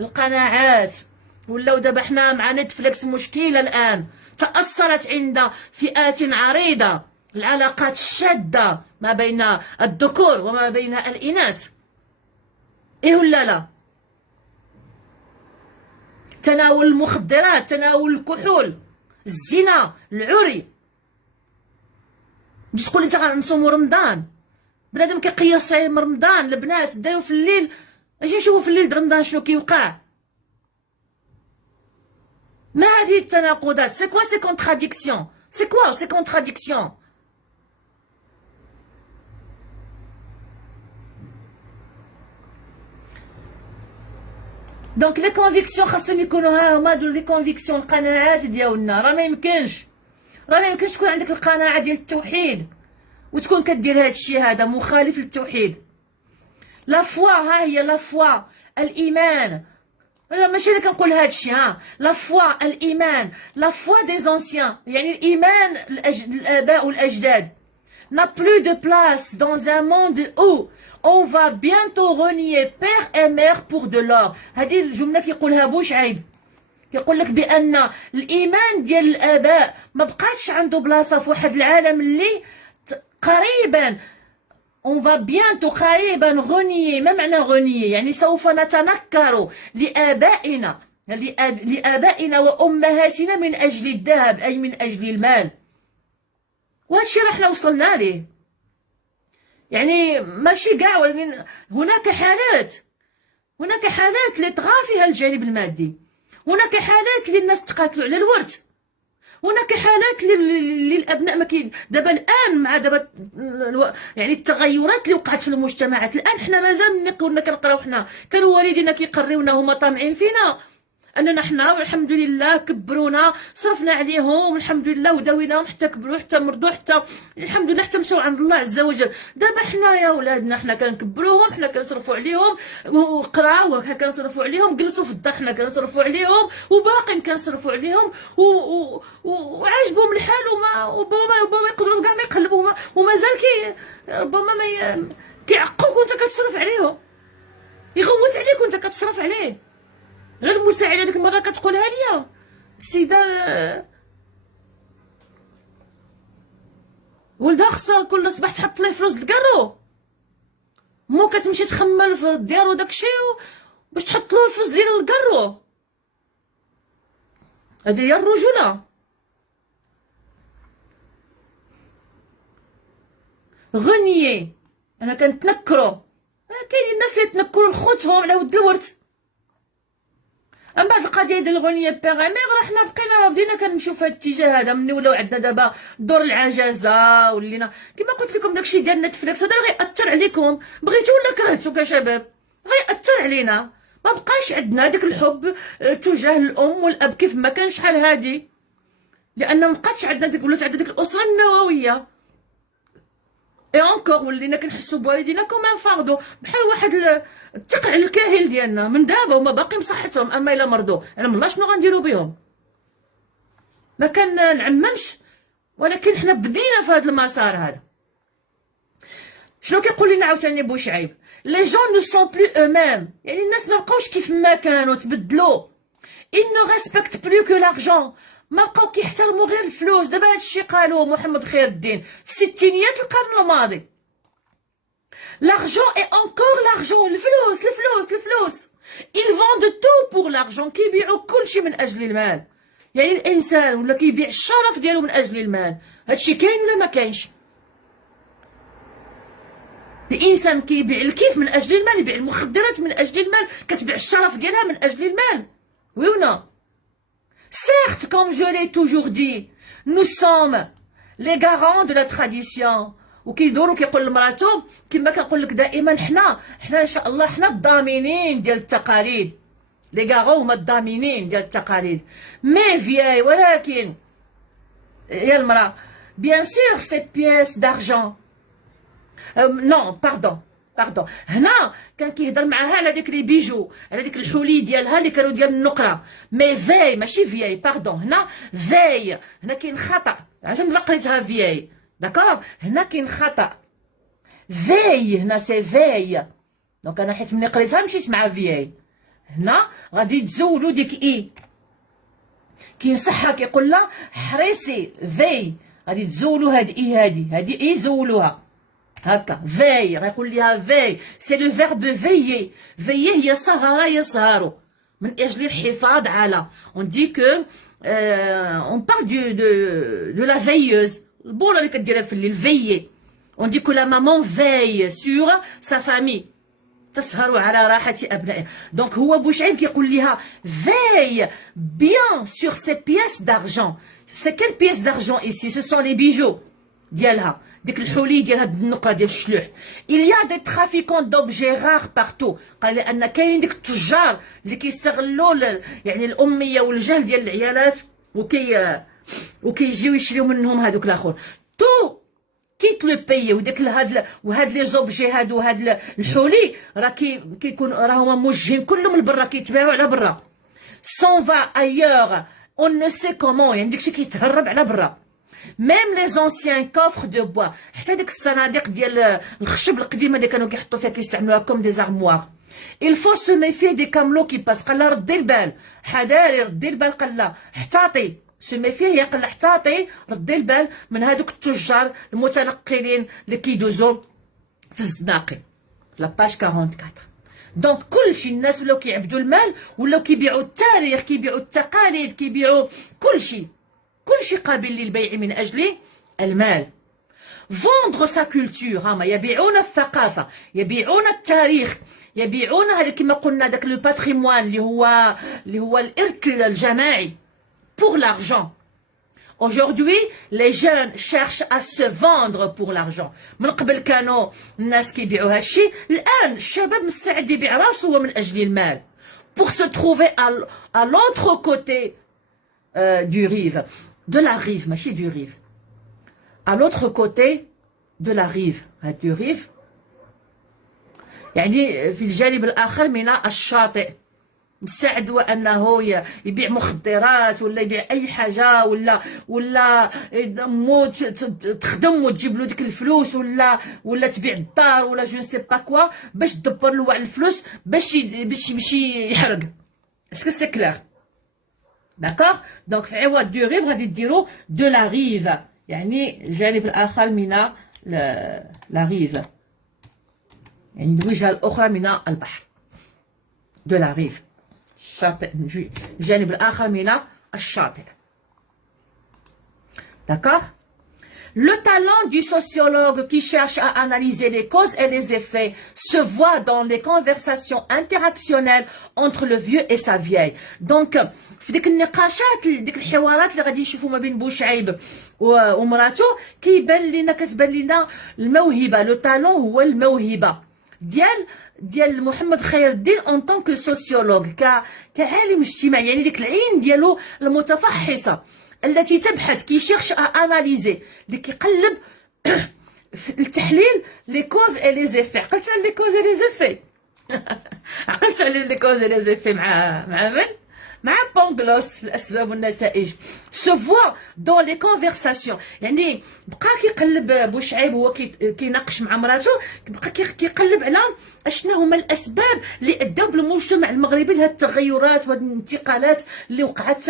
القناعات. ولاو دابا حنا مع نتفليكس مشكلة الآن، تأثرت عند فئات عريضة العلاقات الشادة ما بين الذكور وما بين الإناث. إيه ولا لا؟ تناول المخدرات، تناول الكحول، الزنا، العري. تجي تقول انت غنصوموا رمضان، بنادم كيقيس صايم رمضان، البنات داو في الليل، اجي نشوفوا في الليل رمضان شنو كيوقع. ما هذه التناقضات؟ سي كوا سي كونتراديكسيون؟ سي كوا سي كونتراديكسيون؟ دونك لي كونفيكسيون خاصهم يكونوا ها هما هادو لي كونفيكسيون، القناعات ديالنا. راه ما يمكنش تكون عندك القناعه ديال التوحيد وتكون كدير هاد الشيء هذا مخالف للتوحيد. لا فوا، ها هي لا فوا، الايمان. ماشي انا كنقول هاد الشيء، لا فوا، الايمان، لا فوا دي زونسيان، يعني الايمان الاباء والاجداد. n'a plus de place dans un monde où on va bientôt renier père et mère pour de l'or. هذه الجمله كيقولها بوشعيب، كيقول لك بان الايمان ديال الاباء ما بقاتش عنده بلاصه في واحد العالم اللي قريبا on va bientôt قريبا renier. ما معنى renier؟ يعني سوف نتنكر لآبائنا وأمهاتنا من أجل الذهب، أي من أجل المال. وهادشي راه حنا وصلنا ليه، يعني ماشي كاع، ولكن هناك حالات اللي طغى فيها الجانب المادي، هناك حالات اللي الناس تقاتلوا على الورث، هناك حالات اللي الابناء ما دابا الان مع يعني التغيرات اللي وقعت في المجتمعات الان. حنا مازال كنا كنقراو، حنا كانوا والدينا كيقريونا هما طامعين فينا، اننا حنا الحمد لله كبرونا، صرفنا عليهم الحمد لله وداويناهم حتى كبروا حتى مرضوا حتى الحمد لله حتى مشاو عند الله عز وجل. دابا حنا يا ولادنا حنا كنكبروهم، حنا كنصرفوا عليهم، وقراو حنا كنصرفوا عليهم، جلسوا في الدار حنا كنصرفوا عليهم، وباقيين كنصرفوا عليهم، وعاجبهم الحال، وبابا يقدروا كاع ما يقلبوا، ومازال ربما ما كيعقوك وانت كتصرف عليهم، يغوت عليك وانت كتصرف عليه. غير المساعده ديك المره كتقولها ليا السيده ولدها خصها كل صباح تحط ليه فلوس الكارو، مو كتمشي تخمر في الديار وداكشي باش تحط له الفلوس ديال الكارو. هادي هي الرجوله. غنيي انا كنتنكرو، كاينين الناس اللي تنكروا لخوتهم على ود الورث. من بعد القضيه ديال الغنيه بيغاميغ راه حنا بقينا بدينا كنمشيو في هذا الاتجاه هذا، ملي ولاو عندنا دابا دور العجزه، ولينا كما قلت لكم داكشي ديال نتفليكس هذا غيأثر عليكم، بغيتو ولا كرهتو كشباب غيأثر علينا. ما بقاش عندنا داك الحب تجاه الام والاب كيف ما كان شحال هادي، لان ما بقاتش عندنا ديك، ولات عندنا ديك الاسره النوويه. اي انكور ولينا كنحسوا بوالدينا كوم فاردو، بحال واحد التقع الكاهل ديالنا من دابا، هما باقيين بصحتهم، اما الا مرضوا علم الله شنو غنديروا بهم. ما كنعممش، ولكن حنا بدينا في هذا المسار هذا. شنو كيقول لنا عاوتاني بوشعيب؟ لي جون نو سون بلو او ميم، يعني الناس ما بقاوش كيف ما كانوا، تبدلوا. ils ne respectent plus que l'argent، ما بقاو كيحترموا غير الفلوس. دابا هادشي قالوه محمد خير الدين في ستينيات القرن الماضي. l'argent est encore l'argent، الفلوس الفلوس الفلوس. ils vendent tout pour l'argent، كيبيعوا كلشي من اجل المال. يعني الانسان ولا كيبيع الشرف ديالو من اجل المال. هادشي كاين ولا ما كاينش؟ الانسان كيبيع الكيف من اجل المال، يبيع المخدرات من اجل المال، كتبيع الشرف ديالها من اجل المال. Oui ou non? Certes, comme je l'ai toujours dit, nous sommes les garants de la tradition. وكيدوروا كيقول لمراتهم كما كنقول لك دائما، حنا ان شاء الله حنا الضامنين ديال التقاليد. لي غارون هما الضامنين ديال التقاليد. مي فياي ولكن يا المراه بيان سور سيت بياس دارجون نو باردون هنا كان كيهضر معاها على ديك لي بيجو، على ديك الحولي ديالها اللي كانوا ديال النقره. مي فاي ماشي فياي، باردون هنا فاي، هنا كاين خطا عشان قريتها فياي داكور. هنا كاين خطا، فاي هنا سي فاي، دونك انا حيت ملي قريتها مشيت مع فياي. هنا غادي تزولوا ديك اي، كينصحها كيقول لها حريصي فاي، غادي تزولوا هاد اي، هادي اي زولوها هكا. فاي غيقول ليها فاي، سي لو فيرب فيي. فيي هي سهر يسهر، من اجل الحفاظ على. اون دي كو اون بار دو لا فيوز، البوله اللي كديرها في الليل فيي. اون دي كو لا مامون فاي سور سا فامي، تسهر على راحة أبنائها. دونك هو بوشعيب كيقول ليها فاي بيان سور سي بياس دارجون. سي كيل بياس دارجون ايسي؟ سو سون لي بيجو ديالها، ديك الحولي ديال هاد النقره ديال الشلوح. إليا دي ترافيكون دوبجي غار بارتو، قال لأن كاينين ديك التجار اللي كيستغلوا يعني الأمية والجهل ديال العيالات، وكيجيو يشريو منهم هادوك الآخر. تو كيت لو بيي، وداك وهاد لي زوبجي هادو، هاد الحولي راه كيكون راهما موجهين كلهم لبرا، كيتباعوا على برا. سون فا ايور اون نو سي كومون، يعني داكشي كيتهرب على برا. ميم لي زونسيان كوفر دو بوا، حتى ديك الصناديق ديال الخشب القديمه اللي كانوا كيحطوا فيها كيستعملوها كوم دي زارموار. il faut se méfier des camelots qui passent. قال لها ردي البال، حذاري ردي البال، قال لها احتاطي. سو ميفي هي قال لها احتاطي، ردي البال من هذوك التجار المتنقلين اللي كيدوزوا في الزناقي. في لاباج 44. دونك كلشي الناس ولاو كيعبدوا المال، ولاو كيبيعوا التاريخ، كيبيعوا التقاليد، كيبيعوا كلشي قابل للبيع من أجل المال. vendre sa culture، هما يبيعون الثقافة، يبيعون التاريخ، يبيعون هذا كما قلنا داك لو باتريموان اللي هو الإرث الجماعي pour l'argent. Aujourd'hui, les jeunes cherchent à se vendre pour l'argent. من قبل كانوا الناس كيبيعوا هادشي، الآن الشباب مستعد يبيع راسو من أجل المال. pour se trouver à l'autre côté du rive, de la rive, ماشي du rive, à l'autre côté de la rive, du rive, يعني في الجانب الآخر من الشاطئ. مساعد وانه يبيع مخدرات ولا يبيع اي حاجه ولا مو تخدم وتجيب له ديك الفلوس ولا تبيع الدار ولا جو سي با كوا باش تدبر له على الفلوس باش يمشي يحرق. اسكو سي كلير؟ داكوغ. دونك في عوض دو ريف غادي ديرو دو لا ريف، يعني الجانب الاخر من لا ريف، يعني الوجهه الاخرى من البحر. دو لا ريف، الجانب الآخر من الشاطئ. D'accord? Le talent du sociologue qui cherche à analyser les causes et les effets se voit dans les conversations interactionnelles entre le vieux et sa vieille. Donc, في ديك النقاشات، ديك الحوارات اللي غادي نشوفوا ما بين بوشعيب ومراته، كيبان لنا، كتبان لنا الموهبة. لو تالون هو الموهبة ديال محمد خير الدين اون طونك سوسيولوج، كعالم اجتماعي، يعني ديك العين ديالو المتفحصه التي تبحث، كيشيرش اناليزي، اللي كيقلب في التحليل لي كوز اي لي زيفي. عقلت على لي كوز اي لي زيفي عقلت على لي كوز اي لي زيفي مع من؟ مع بونغلوس، الاسباب والنتائج. سو فوا دون لي كونفرساسيون، يعني بقى كيقلب بوشعيب هو كيناقش مع مراته، بقى كيقلب على اشنا هما الاسباب اللي اداو بالمجتمع المغربي لهاد التغيرات وهاد الانتقالات اللي وقعت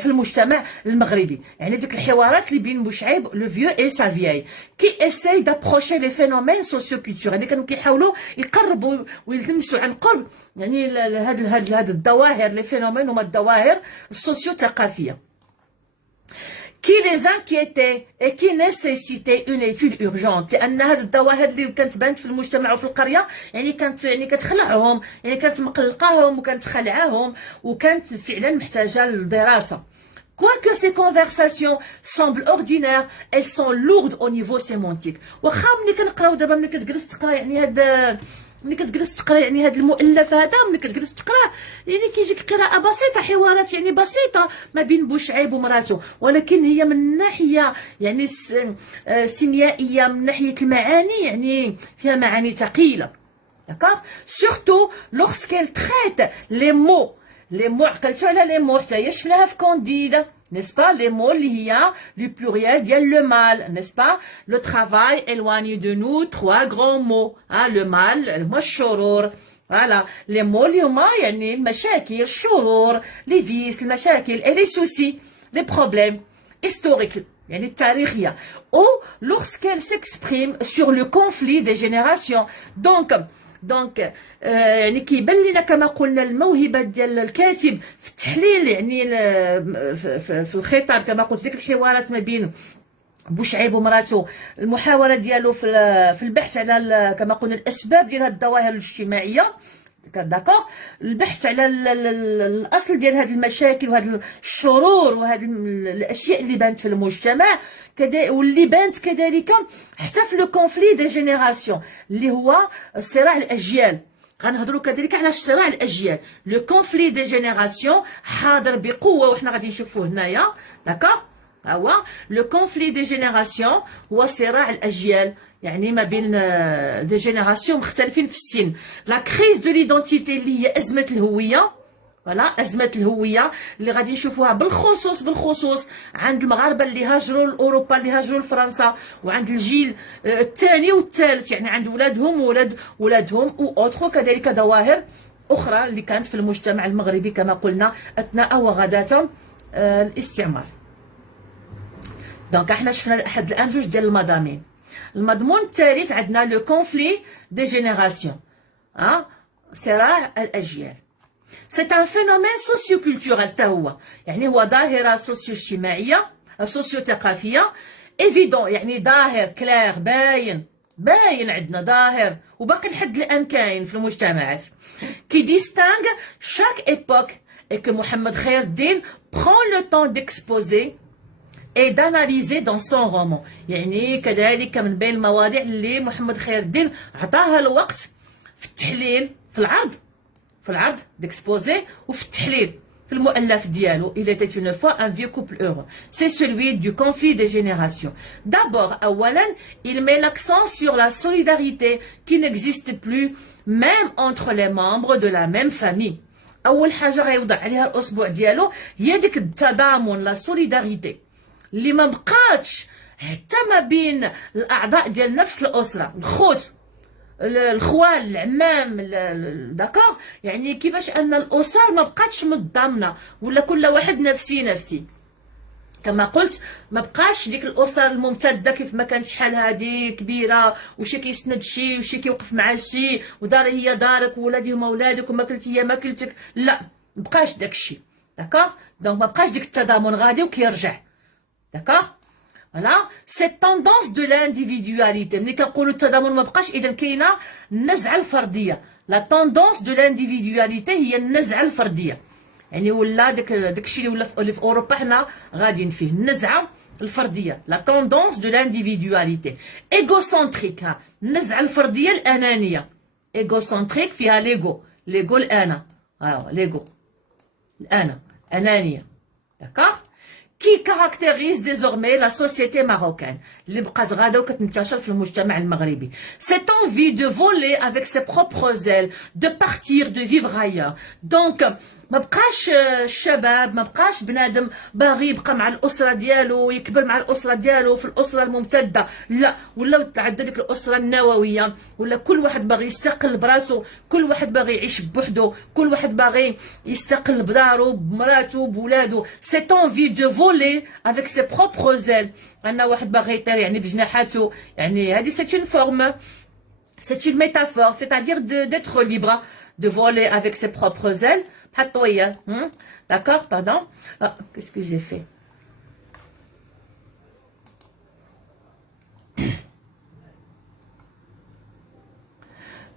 في المجتمع المغربي. يعني ديك الحوارات اللي بين بوشعيب لو فيو اي سا فياي كي اساي دابروشي لي فينومين سوسيو كولتور، يعني كانوا كيحاولوا يقربوا ويلمسوا عن قرب يعني هاد الظواهر لي فينومين هما الظواهر السوسيو ثقافيه qui les inquiétait et qui nécessitait une étude urgente. لان هاد الظواهر اللي كانت بانت في المجتمع وفي القريه يعني كانت كتخلعهم، يعني كانت مقلقاهم وكانت خلعاهم وكانت فعلا محتاجه للدراسه. Quoique ces conversations semblent ordinaires, elles sont lourdes au niveau sémantique. واخا ملي كنقراو دابا، ملي كتجلس تقرا يعني ملي كتجلس تقرا يعني هذا المؤلف هذا، ملي كتجلس تقراه يعني كيجيك قراءه بسيطه، حوارات يعني بسيطه ما بين بوشعيب ومراته، ولكن هي من ناحيه يعني سيميائيه، من ناحيه المعاني يعني فيها معاني ثقيله. داكوغ. سورتو لورسكيل تريت لي مو عقلتو على لي مو، حتى هي شفناها في كونديد، n'est-ce pas? Les mots اللي هي le pluriel ديال le mal, n'est-ce pas? Le travail éloigne de nous trois grands mots, hein? Le mal هو الشرور. Voilà, les mots اللي هما يعني المشاكل، الشرور، les vices، المشاكل، et les soucis، les problèmes historiques يعني التاريخية. Ou lorsqu'elle s'exprime sur le conflit des générations. دونك يعني كيبان لنا كما قلنا الموهبه ديال الكاتب في التحليل، يعني في الخطاب كما قلت لك، الحوارات ما بين بوشعيب ومراته، المحاوره ديالو في البحث على كما قلنا الاسباب ديال هذه الظواهر الاجتماعيه. داكوغ. البحث على الاصل ديال هذه المشاكل وهذه الشرور وهذه الاشياء اللي بانت في المجتمع واللي بانت كذلك حتى في لو كونفلي دي جينيراسيون اللي هو صراع الاجيال. غنهضروا كذلك على صراع الاجيال. لو كونفلي دي جينيراسيون حاضر بقوه وحنا غادي نشوفوه هنايا. داكوغ. هو لو كونفلي دي جينيراسيون هو صراع الاجيال، يعني ما بين دي جينيراسيون مختلفين في السن. لا كريز دو ليدونتيتي اللي هي ازمه الهويه، فوالا ازمه الهويه اللي غادي نشوفوها بالخصوص عند المغاربه اللي هاجروا لاوروبا، اللي هاجروا لفرنسا، وعند الجيل الثاني والثالث، يعني عند ولادهم ولادهم واوترو، كذلك ظواهر اخرى اللي كانت في المجتمع المغربي كما قلنا اثناء وغداة الاستعمار. دونك احنا شفنا احد الان جوج ديال المضامين. المضمون الثالث عندنا لو كونفلي دي جينيراسيون، صراع الاجيال. سي ان فينومين سوسيو كولتورال حتى هو، يعني هو ظاهره سوسيو اجتماعيه سوسيو ثقافيه ايفيدون، يعني ظاهر كلير باين عندنا ظاهر وباقي لحد الان كاين في المجتمعات، كي ديستانغ شاك ايبوك اي كو محمد خير الدين برون لو طون ديكسبوزي et d'analyser dans son roman. يعني كذلك من بين المواضيع اللي محمد خير الدين عطاها الوقت في التحليل في العرض في العرض d'exposé وفي التحليل في المؤلف ديالو. Il était une fois un vieux couple heureux. C'est celui du conflit des générations. D'abord, أولا, il met l'accent sur la solidarité qui n'existe plus même entre les membres de la même famille. أول حاجة غيوضع عليها الأسبوع ديالو هي ديك التضامن، لا سوليداريتي اللي ما بقاتش حتى ما بين الأعضاء ديال نفس الأسرة، الخوت، الخوال، العمام، داكوغ. يعني كيفاش ان الاسر ما بقاتش متضامنه، ولا كل واحد نفسي نفسي. كما قلت ما بقاش ديك الاسر الممتده كيف ما كانت شحال هادي كبيره، وشي كيسند شي وشي كيوقف مع شي، وداري هي دارك وولادي هما ولادك وما كلتي هي ما كلتك. لا، ما بقاش داكشي، داكوغ. دونك ما بقاش ديك التضامن غادي وكيرجع، داكوغ. Voilà, cette tendance de l'individualité. ملي كنقولوا التضامن ما بقاش، اذا كاينه النزعه الفرديه. لا توندونس دو لانديفيدواليتي هي النزعه الفرديه. يعني ولا داكشي اللي في اوروبا حنا غاديين فيه، النزعه الفرديه. لا توندونس دو لانديفيدواليتي. ايغوسنتريك، النزعه الفرديه الانانيه. ايغوسنتريك فيها ليغو، ليغو الانا، ليغو الانا، انانيه، داكوغ. qui caractérise désormais la société marocaine. اللي بقات غاده وكتنتشر في المجتمع المغربي. Cette envie de voler avec ses propres ailes, de partir, de vivre ailleurs. Donc ما بقاش الشباب، ما بقاش بنادم باغي يبقى مع الاسره ديالو، يكبر مع الاسره ديالو في الاسره الممتده، لا، ولاو تعدى ديك الاسره النوويه، ولا كل واحد باغي يستقل براسو، كل واحد باغي يعيش بوحدو، كل واحد باغي يستقل بدارو بمراتو بولادو. Cette envie de voler avec ses propres ailes، ان واحد باغي يطير يعني بجناحاتو. يعني هذه c'est une forme، c'est une métaphore, c'est-à-dire d'être libre, de voler avec ses propres ailes. D'accord, pardon. Ah, qu'est-ce que j'ai fait?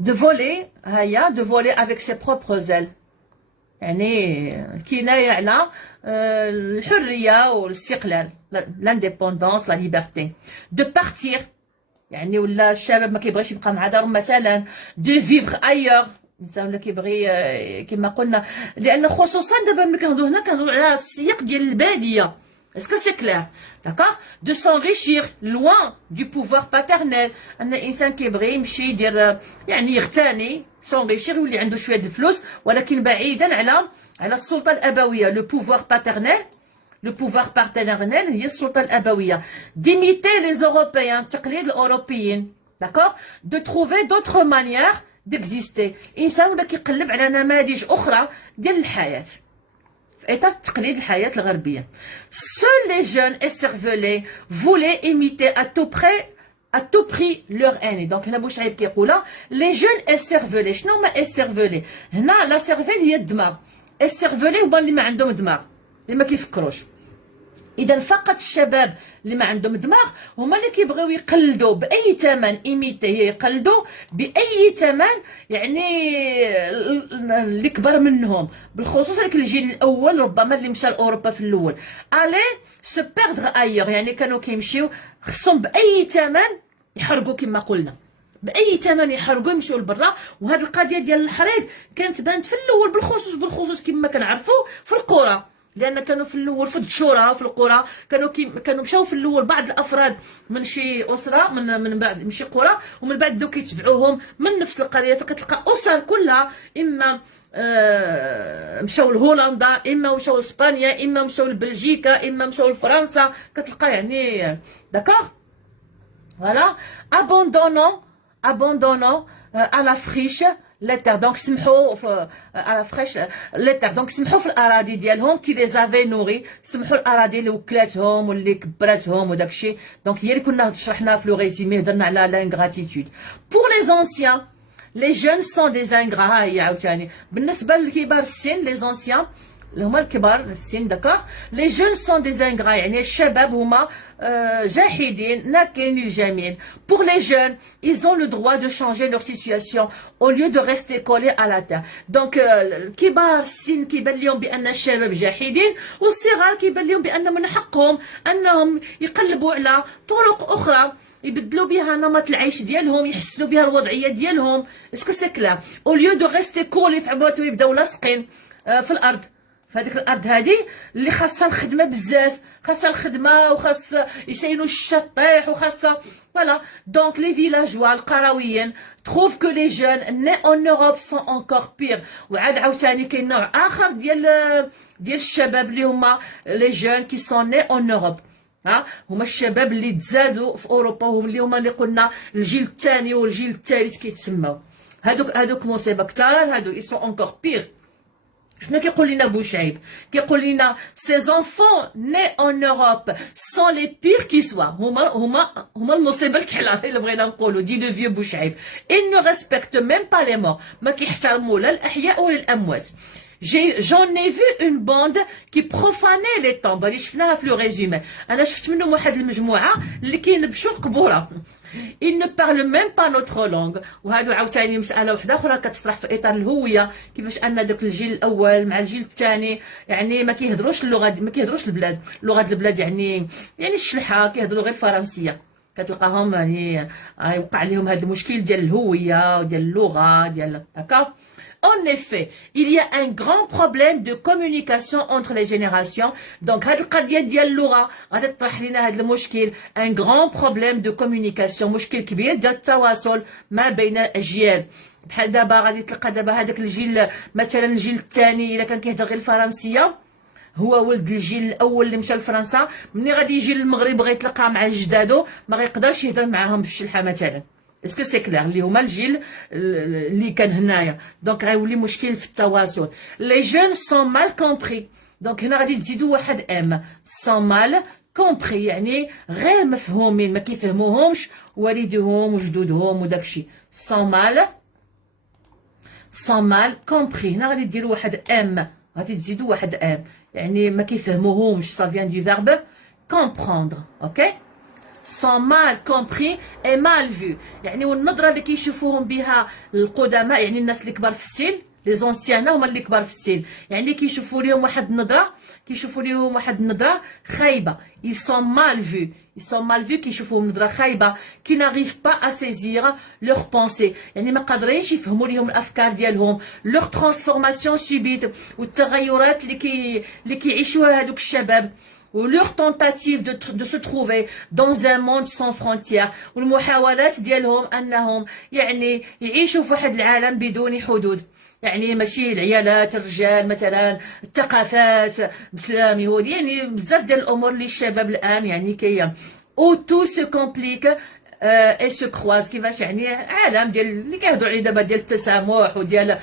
De voler, de voler avec ses propres ailes. يعني كناية على الحرية والاستقلال، l'indépendance, la liberté. De partir، يعني ولا الشباب ما كيبغيش يبقى مع دارهم مثلا. De vivre ailleurs، الانسان ولا كيبغي كما قلنا، لان خصوصا دابا ملي كنهضروا هنا كنهضروا على السياق ديال الباديه. اسكو سي كلير؟ داكوغ. دو s'enrichir loin du pouvoir paternel، ان الانسان كيبغي يمشي يدير يعني يغتني، s'enrichir يولي عنده شويه د الفلوس، ولكن بعيدا على السلطه الابويه. لو pouvoir paternel، لو pouvoir paternel هي السلطه الابويه. d'imiter les européens، تقليد الاوروبيين، داكوغ. de trouver d'autres manières d'exister، الانسان ولا كيقلب على نماذج اخرى ديال الحياه في اطار تقليد الحياه الغربيه. seuls les jeunes écervelés voulaient imiter à tout prix leur aîné. دونك هنا بوشعيب كيقولها les jeunes écervelés. شنو هما écervelés؟ هنا لا سيرفيل هي الدماغ، écervelés هما اللي ما عندهم دماغ، اللي ما كيفكروش. اذا فقط الشباب اللي ما عندهم دماغ هما اللي كيبغيو يقلدوا باي ثمن، ايميتي هي يقلدوا باي ثمن، يعني اللي كبر منهم، بالخصوص هذاك الجيل الاول ربما اللي مشى لاوروبا في الاول. الي سو بيردر ايور، يعني كانوا كيمشيو خصهم باي ثمن يحرقوا كما قلنا، باي ثمن يحرقوا يمشيو لبرا. وهذه القضيه ديال الحريق كانت بانت في الاول بالخصوص كما كنعرفوا في القرى، لان كانوا في الاول في الدشوره في القرى كانوا مشاو في الاول بعض الافراد من شي اسره من بعد من شي قرى، ومن بعد بداو كيتبعوهم من نفس القريه. فكتلقى اسر كلها اما مشاو لهولندا، اما مشاو لاسبانيا، اما مشاو لبلجيكا، اما مشاو لفرنسا. كتلقى يعني داكوغ. فوالا. abandonnant à la friche les terres. Donc سمحوا à la fraîche les terres. Donc سمحوا في الاراضي ديالهم كي لي زافي نوري، سمحوا الاراضي اللي وكلاتهم واللي كبراتهم وداكشي. دونك هي اللي كنا شرحنا في لو ريزومي، هضرنا على لانغراتيتود. pour les anciens les jeunes sont des ingrats. هي عاوتاني بالنسبه لكبار السن les anciens اللي هما الكبار السن داكوغ. لي جون سون دي زانغرا يعني الشباب هما جاحدين ناكرين للجميل. بور لي جون ils ont le droit de changer leur situation au lieu de rester collés à la terre. دونك الكبار السن كيبان لهم بان الشباب جاحدين، والصغار كيبان لهم بان من حقهم انهم يقلبوا على طرق اخرى يبدلوا بها نمط العيش ديالهم، يحسنوا بها الوضعيه ديالهم. اسكو سي كلار او ليو دو ريستي كولي في عباتو يبداو لاصقين في الارض، في هذيك الارض هذه اللي خاصها الخدمه بزاف، خاصها الخدمه وخاص يسينوا الشطيح وخاصها فوالا. دونك لي فيلاجوا القرويين تروف كو لي جون ني اون اوروب سون انكور بير. وعاد عاوتاني كاين نوع اخر ديال الشباب اللي هما لي جون كي سون ني اون اوروب، ها هما الشباب اللي تزادوا في اوروبا، هما اللي قلنا الجيل الثاني والجيل الثالث كيتسموا. هادوك مصيبه كثار، هادو يسون انكور بير. شنو كيقول لنا بوشعيب؟ كيقول لنا سي زونفون ني اون اوروب سون لي بير كي سوا. هما المصيبه الكحله الا بغينا نقولوا دي لو فيو بوشعيب. ils ne respectent même pas les morts، ما كيحترموا لا الاحياء ولا الاموات. J'en ai vu une bande qui profanait les tombes. اللي شفناها في لو ريزومي، انا شفت منهم واحد المجموعه اللي كينبشوا القبوره. ils ne parlent même pas notre langue. وهادو عاوتاني مساله وحده اخرى كتطرح في اطار الهويه، كيفاش ان داك الجيل الاول مع الجيل الثاني يعني ما كيهضروش اللغه، ما كيهضروش البلاد لغه البلاد، يعني الشلحه كيهضروا غير الفرنسيه. كتلقاهم يعني يوقع لهم هذا المشكل ديال الهويه وديال اللغه ديال هكا. En effet, il y a un grand problème de communication entre les générations. Donc, هاد القضية ديال اللغة غادي تطرح لنا هاد المشكل، un grand problème de communication، مشكل كبير ديال التواصل ما بين الأجيال. بحال دابا غادي تلقى دابا هذاك الجيل مثلا الجيل الثاني إلا كان كيهضر غير الفرنسية، هو ولد الجيل الاول اللي مشى لفرنسا، ملي غادي يجي للمغرب غيتلقى مع جدادو ما غيقدرش يهضر معاهم بالشلحه مثلا. اسكو سي كلير اللي هما الجيل اللي كان هنايا. دونك غيولي مشكل في التواصل. لي جون سون مال كومبري. دونك هنا غادي تزيدوا واحد ام، سون مال كومبري يعني غير مفهومين، ما كيفهموهمش والديهم وجدودهم وداكشي. سون مال كومبري. هنا غادي ديروا واحد ام، غادي تزيدوا واحد ام يعني ما كيفهموهمش. سا فيان دو فيرب كومبروندر. اوكي sont mal compris et mal vus. يعني والنظره اللي كيشوفوهم بها القدماء يعني الناس اللي كبار في السن، لي زونسيان هما اللي كبار في السن، يعني كيشوفوا لهم واحد النظره خايبه. ils sont mal vus كيشوفوهم نظره خايبه، qui n'arrivent pas à saisir leurs pensées يعني ما قادرينش يفهموا لهم الافكار ديالهم، leur transformation subite والتغيرات اللي كيعيشوها هذوك الشباب، ou leur tentative de se trouver dans un monde sans frontières. والمحاولات ديالهم انهم يعني يعيشوا في واحد العالم بدون حدود، يعني ماشي العيالات الرجال مثلا الثقافات اسلام يهودي، يعني بزاف ديال الامور اللي الشباب الان يعني او تو سو كومبليك اي سو كروز. كيفاش يعني عالم ديال اللي كيهضروا عليه دابا ديال التسامح وديال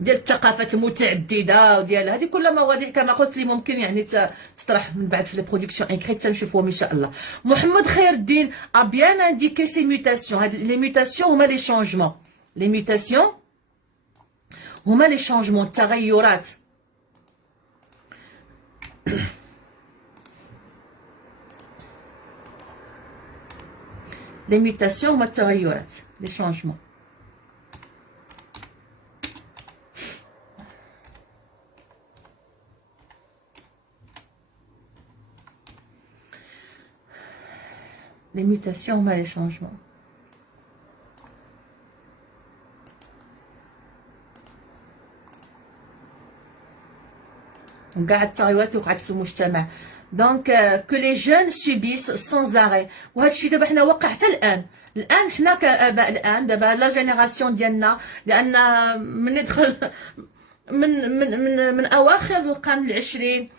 ديال الثقافات المتعدده وديال هذه كلها مواضيع كما قلت لي ممكن يعني تطرح من بعد في لي برودكسيون انكريت تنشوفوهم ان شاء الله. محمد خير الدين ا بيان انديكي سي ميوتاسيون. هاد لي ميوتاسيون هما لي شونجمون، لي ميوتاسيون هما لي شونجمون التغيرات. لي ميوتاسيون هما التغيرات، لي شونجمون. Les mutations هما les changements. وكاع التغيرات اللي وقعت في المجتمع. دونك كو لي جون سوبيس سون زاري. وهذا الشيء دابا حنا واقع حتى الان حنا كاباء الان دابا لا جينيراسيون ديالنا، لان من يدخل من اواخر القرن العشرين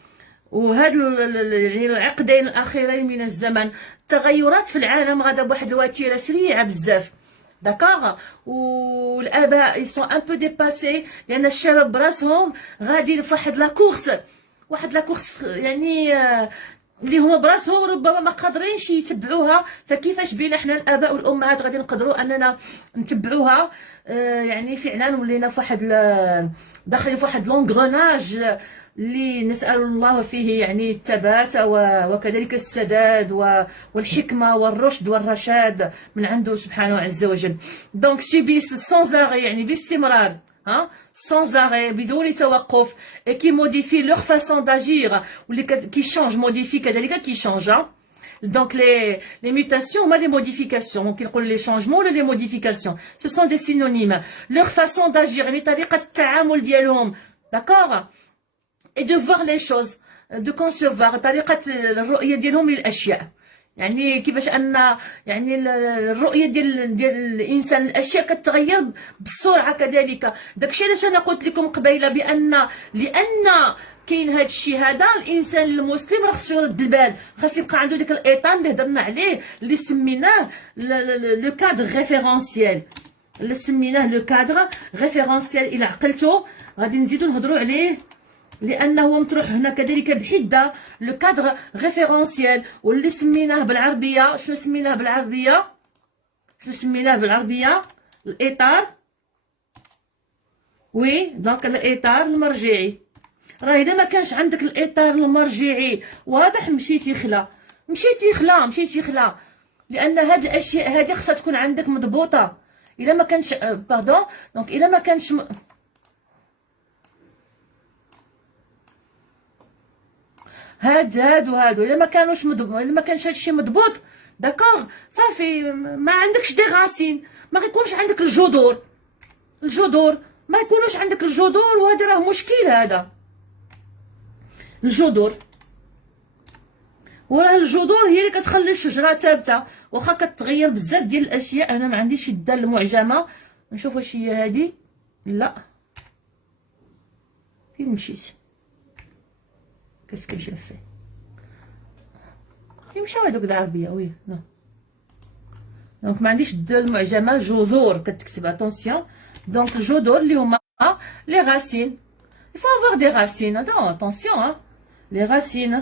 وهاد العقدين الاخيرين من الزمن التغيرات في العالم غادا بواحد الوتيره سريعه بزاف. داكوغ والاباء يسون ان بو ديباسي، لان الشباب براسهم غادي في واحد لا كورس يعني اللي هما براسهم ربما ما قادرينش يتبعوها، فكيفاش بينا حنا الاباء والامهات غادي نقدروا اننا نتبعوها؟ يعني فعلا ولينا في واحد داخلين في واحد لونغروناج اللي نسال الله فيه يعني الثبات وكذلك السداد والحكمه والرشد والرشاد من عنده سبحانه عز وجل. دونك سوبيس سانز اري، يعني باستمرار، ها، sans arrêt بدون توقف، et qui modifie leur façon d'agir ou qui change modifie كذلك qui change. Donc les mutations ou les modifications, les changements ou les modifications, ce sont des synonymes. Leur façon d'agir, يعني طريقة التعامل ديالهم، d'accord, et de voir les choses, de concevoir طريقة الرؤية ديالهم للأشياء. يعني كيفاش ان يعني الرؤيه ديال الانسان الاشياء كتغير بسرعه كذلك. داكشي علاش انا قلت لكم قبيله لان كاين هذا الشيء هذا، الانسان المسلم راه خصو يرد البال، خاص يبقى عنده ديك الاطار اللي هضرنا عليه اللي سميناه لو كادر ريفيرونسيال، اللي سميناه لو كادر ريفيرونسيال. الى عقلتو غادي نزيدو نهضروا عليه لانه مطروح هنا كذلك بحده، لو كادر ريفيرونسيال، واللي سميناه بالعربيه، شنو سميناه بالعربيه؟ الاطار. وي دونك الاطار المرجعي. راه اذا ما كانش عندك الاطار المرجعي واضح مشيتي خلا، لان هاد الاشياء هذه خصها تكون عندك مضبوطه. اذا ما كانش باردون، دونك اذا ما كانش هادو الا ما كانوش الا ما كانش هادشي مضبوط، داكوغ صافي ما عندكش دي غاسين، ما غيكونش عندك الجذور ما يكونوش عندك الجذور، وهذا راه مشكل. هذا الجذور، وراه الجذور هي اللي كتخلي الشجره ثابته، واخا كتغير بزاف ديال الاشياء. انا ما عنديش الدال المعجمه، نشوف واش هي هذه. لا، فين مشيت؟ كاس جو في يمشاو هادوك العربيه. وي نو، دونك ما عنديش الدال المعجمه. جذور كتكتب اتونسيون. دونك الجذور اللي هما لي راسين، il faut avoir des racines. Attention, hein. Les racines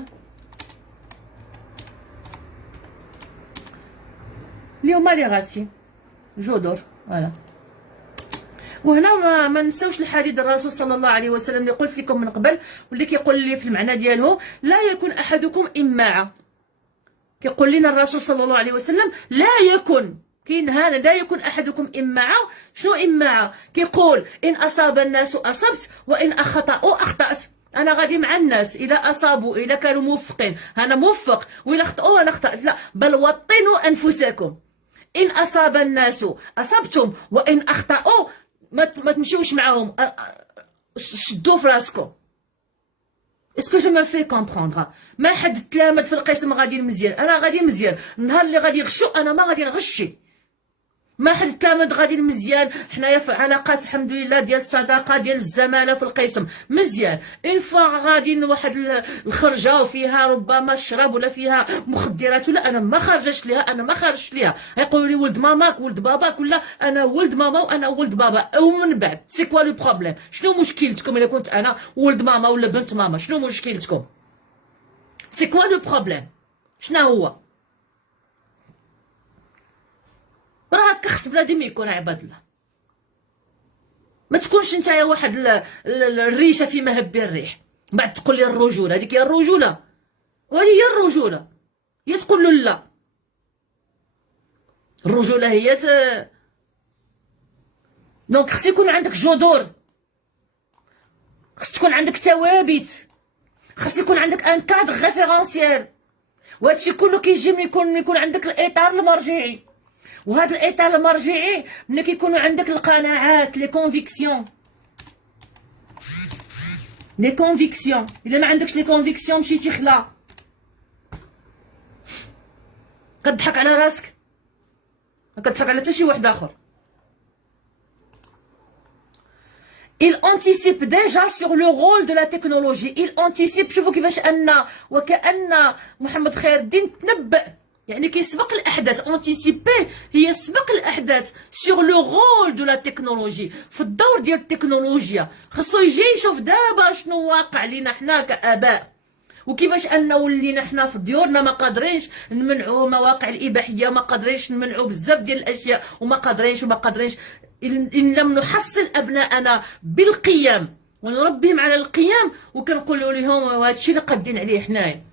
اللي هما لي راسين، جذور. فوالا. وهنا ما نساوش الحديث الرسول صلى الله عليه وسلم اللي قلت لكم من قبل، واللي كيقول لي في المعنى ديالو لا يكون احدكم اماعه. كيقول لنا الرسول صلى الله عليه وسلم لا يكون، كاين هذا لا يكون احدكم اماعه. شنو اماعه؟ كيقول ان اصاب الناس اصبت وان اخطاوا اخطات. انا غادي مع الناس، اذا اصابوا اذا كانوا موفقين انا موفق، واذا اخطاوا انا اخطات. لا، بل وطنوا انفسكم. ان اصاب الناس اصبتم وان اخطاوا ما تمشيوش معاهم، شدوا في راسكم. اسكو جو ما في كومبروندر؟ ما حد تلامد في القسم غادي مزيان، انا غادي مزيان. النهار اللي غادي يغشوا انا ما غادي نغشي. ما حد تلامد غادي مزيان، حنايا في علاقات الحمد لله ديال الصداقه ديال الزماله في القسم مزيان. اون فوا غادي لواحد الخرجه وفيها ربما الشراب ولا فيها مخدرات ولا انا ما خرجتش ليها، انا ما خرجتش ليها، يقولوا لي ولد ماماك ولد باباك، ولا انا ولد ماما وانا ولد بابا. او من بعد سي كوا لو بروبليم؟ شنو مشكلتكم الا كنت انا ولد ماما ولا بنت ماما؟ شنو مشكلتكم؟ سي كوا لو بروبليم؟ شنو هو؟ راه هكا خص بنادم يكون عباد الله. ما تكونش نتايا واحد الريشه في مهب الريح، من بعد تقول لي الرجوله. هذيك هي الرجوله، وهذه هي الرجوله. هي تقول له لا، الرجوله هي دونك خص يكون عندك جذور، خص تكون عندك ثوابت، خص يكون عندك ان كادر ريفيرونسيال. وهادشي كله كيجي من يكون عندك الاطار المرجعي. وهذا الاطار المرجعي ملي كيكونوا عندك القناعات، لي كونفيكسيون. الا ما عندكش لي كونفيكسيون مشيتي خلا، كتضحك على راسك، ما كتضحك على حتى شي واحد اخر. Il anticipe déjà sur le rôle de la technologie. Il anticipe. شوفوا كيفاش وكأن محمد خير الدين تنبأ، يعني كيسبق الاحداث. انتيسيبي هي سبق الاحداث سور لو رول دو لا تكنولوجي، في الدور ديال التكنولوجيا. خصو يجي يشوف دابا شنو واقع لينا حنا كاباء، وكيفاش ان ولينا حنا في ديورنا ما قادرينش نمنعوا مواقع الاباحيه، ما قادرينش نمنعوا بزاف ديال الاشياء، وما قادرينش ان لم نحصل ابناءنا بالقيم ونربيهم على القيم، وكنقولوا لهم وهذا الشيء اللي قادين عليه حنايا.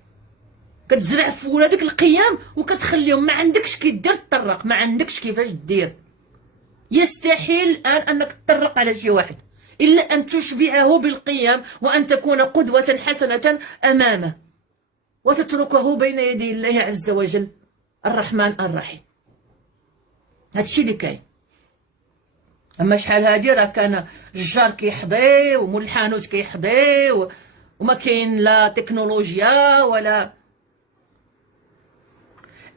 كتزرع في ولادك القيم وكتخليهم ما عندكش كي دير تطرق، ما عندكش كيفاش دير. يستحيل الان انك تطرق على شي واحد الا ان تشبعه بالقيم وان تكون قدوة حسنة امامه وتتركه بين يدي الله عز وجل الرحمن الرحيم. هادشي اللي كاين. اما شحال هادي راه كان الجار كيحضي ومول الحانوت كيحضي وما كاين لا تكنولوجيا ولا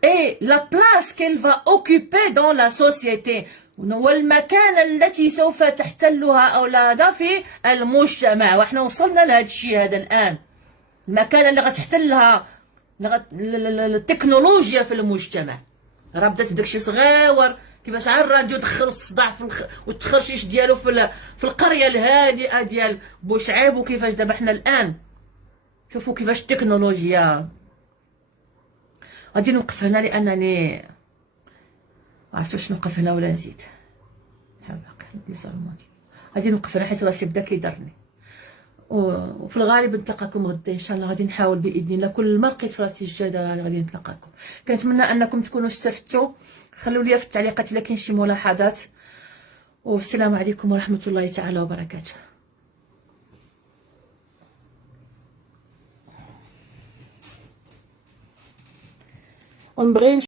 et la place qu'elle va occuper dans la société، والمكانة التي سوف تحتلها أولادها في المجتمع. وإحنا وصلنا لهذا الشيء هذا الآن، المكانة اللي غتحتلها التكنولوجيا في المجتمع. راه بدات بداكشي صغيور، كيفاش على الراديو دخل الصداع والتخرشيش ديالو في القرية الهادئة ديال بوشعيب، وكيفاش دابا حنا الآن شوفوا كيفاش التكنولوجيا. غادي نوقف هنا لانني عرفت واش نوقف هنا ولا نزيد. غادي نوقف هنا حيت راسي بدا كيضرني، وفي الغالب نتلاقاكم غدا ان شاء الله. غادي نحاول باذن الله كل ما لقيت راسي جاده غادي نتلاقاكم. كنتمنى انكم تكونوا استفدتوا. خلوا لي في التعليقات الا كاين شي ملاحظات، والسلام عليكم ورحمه الله تعالى وبركاته. ونبغي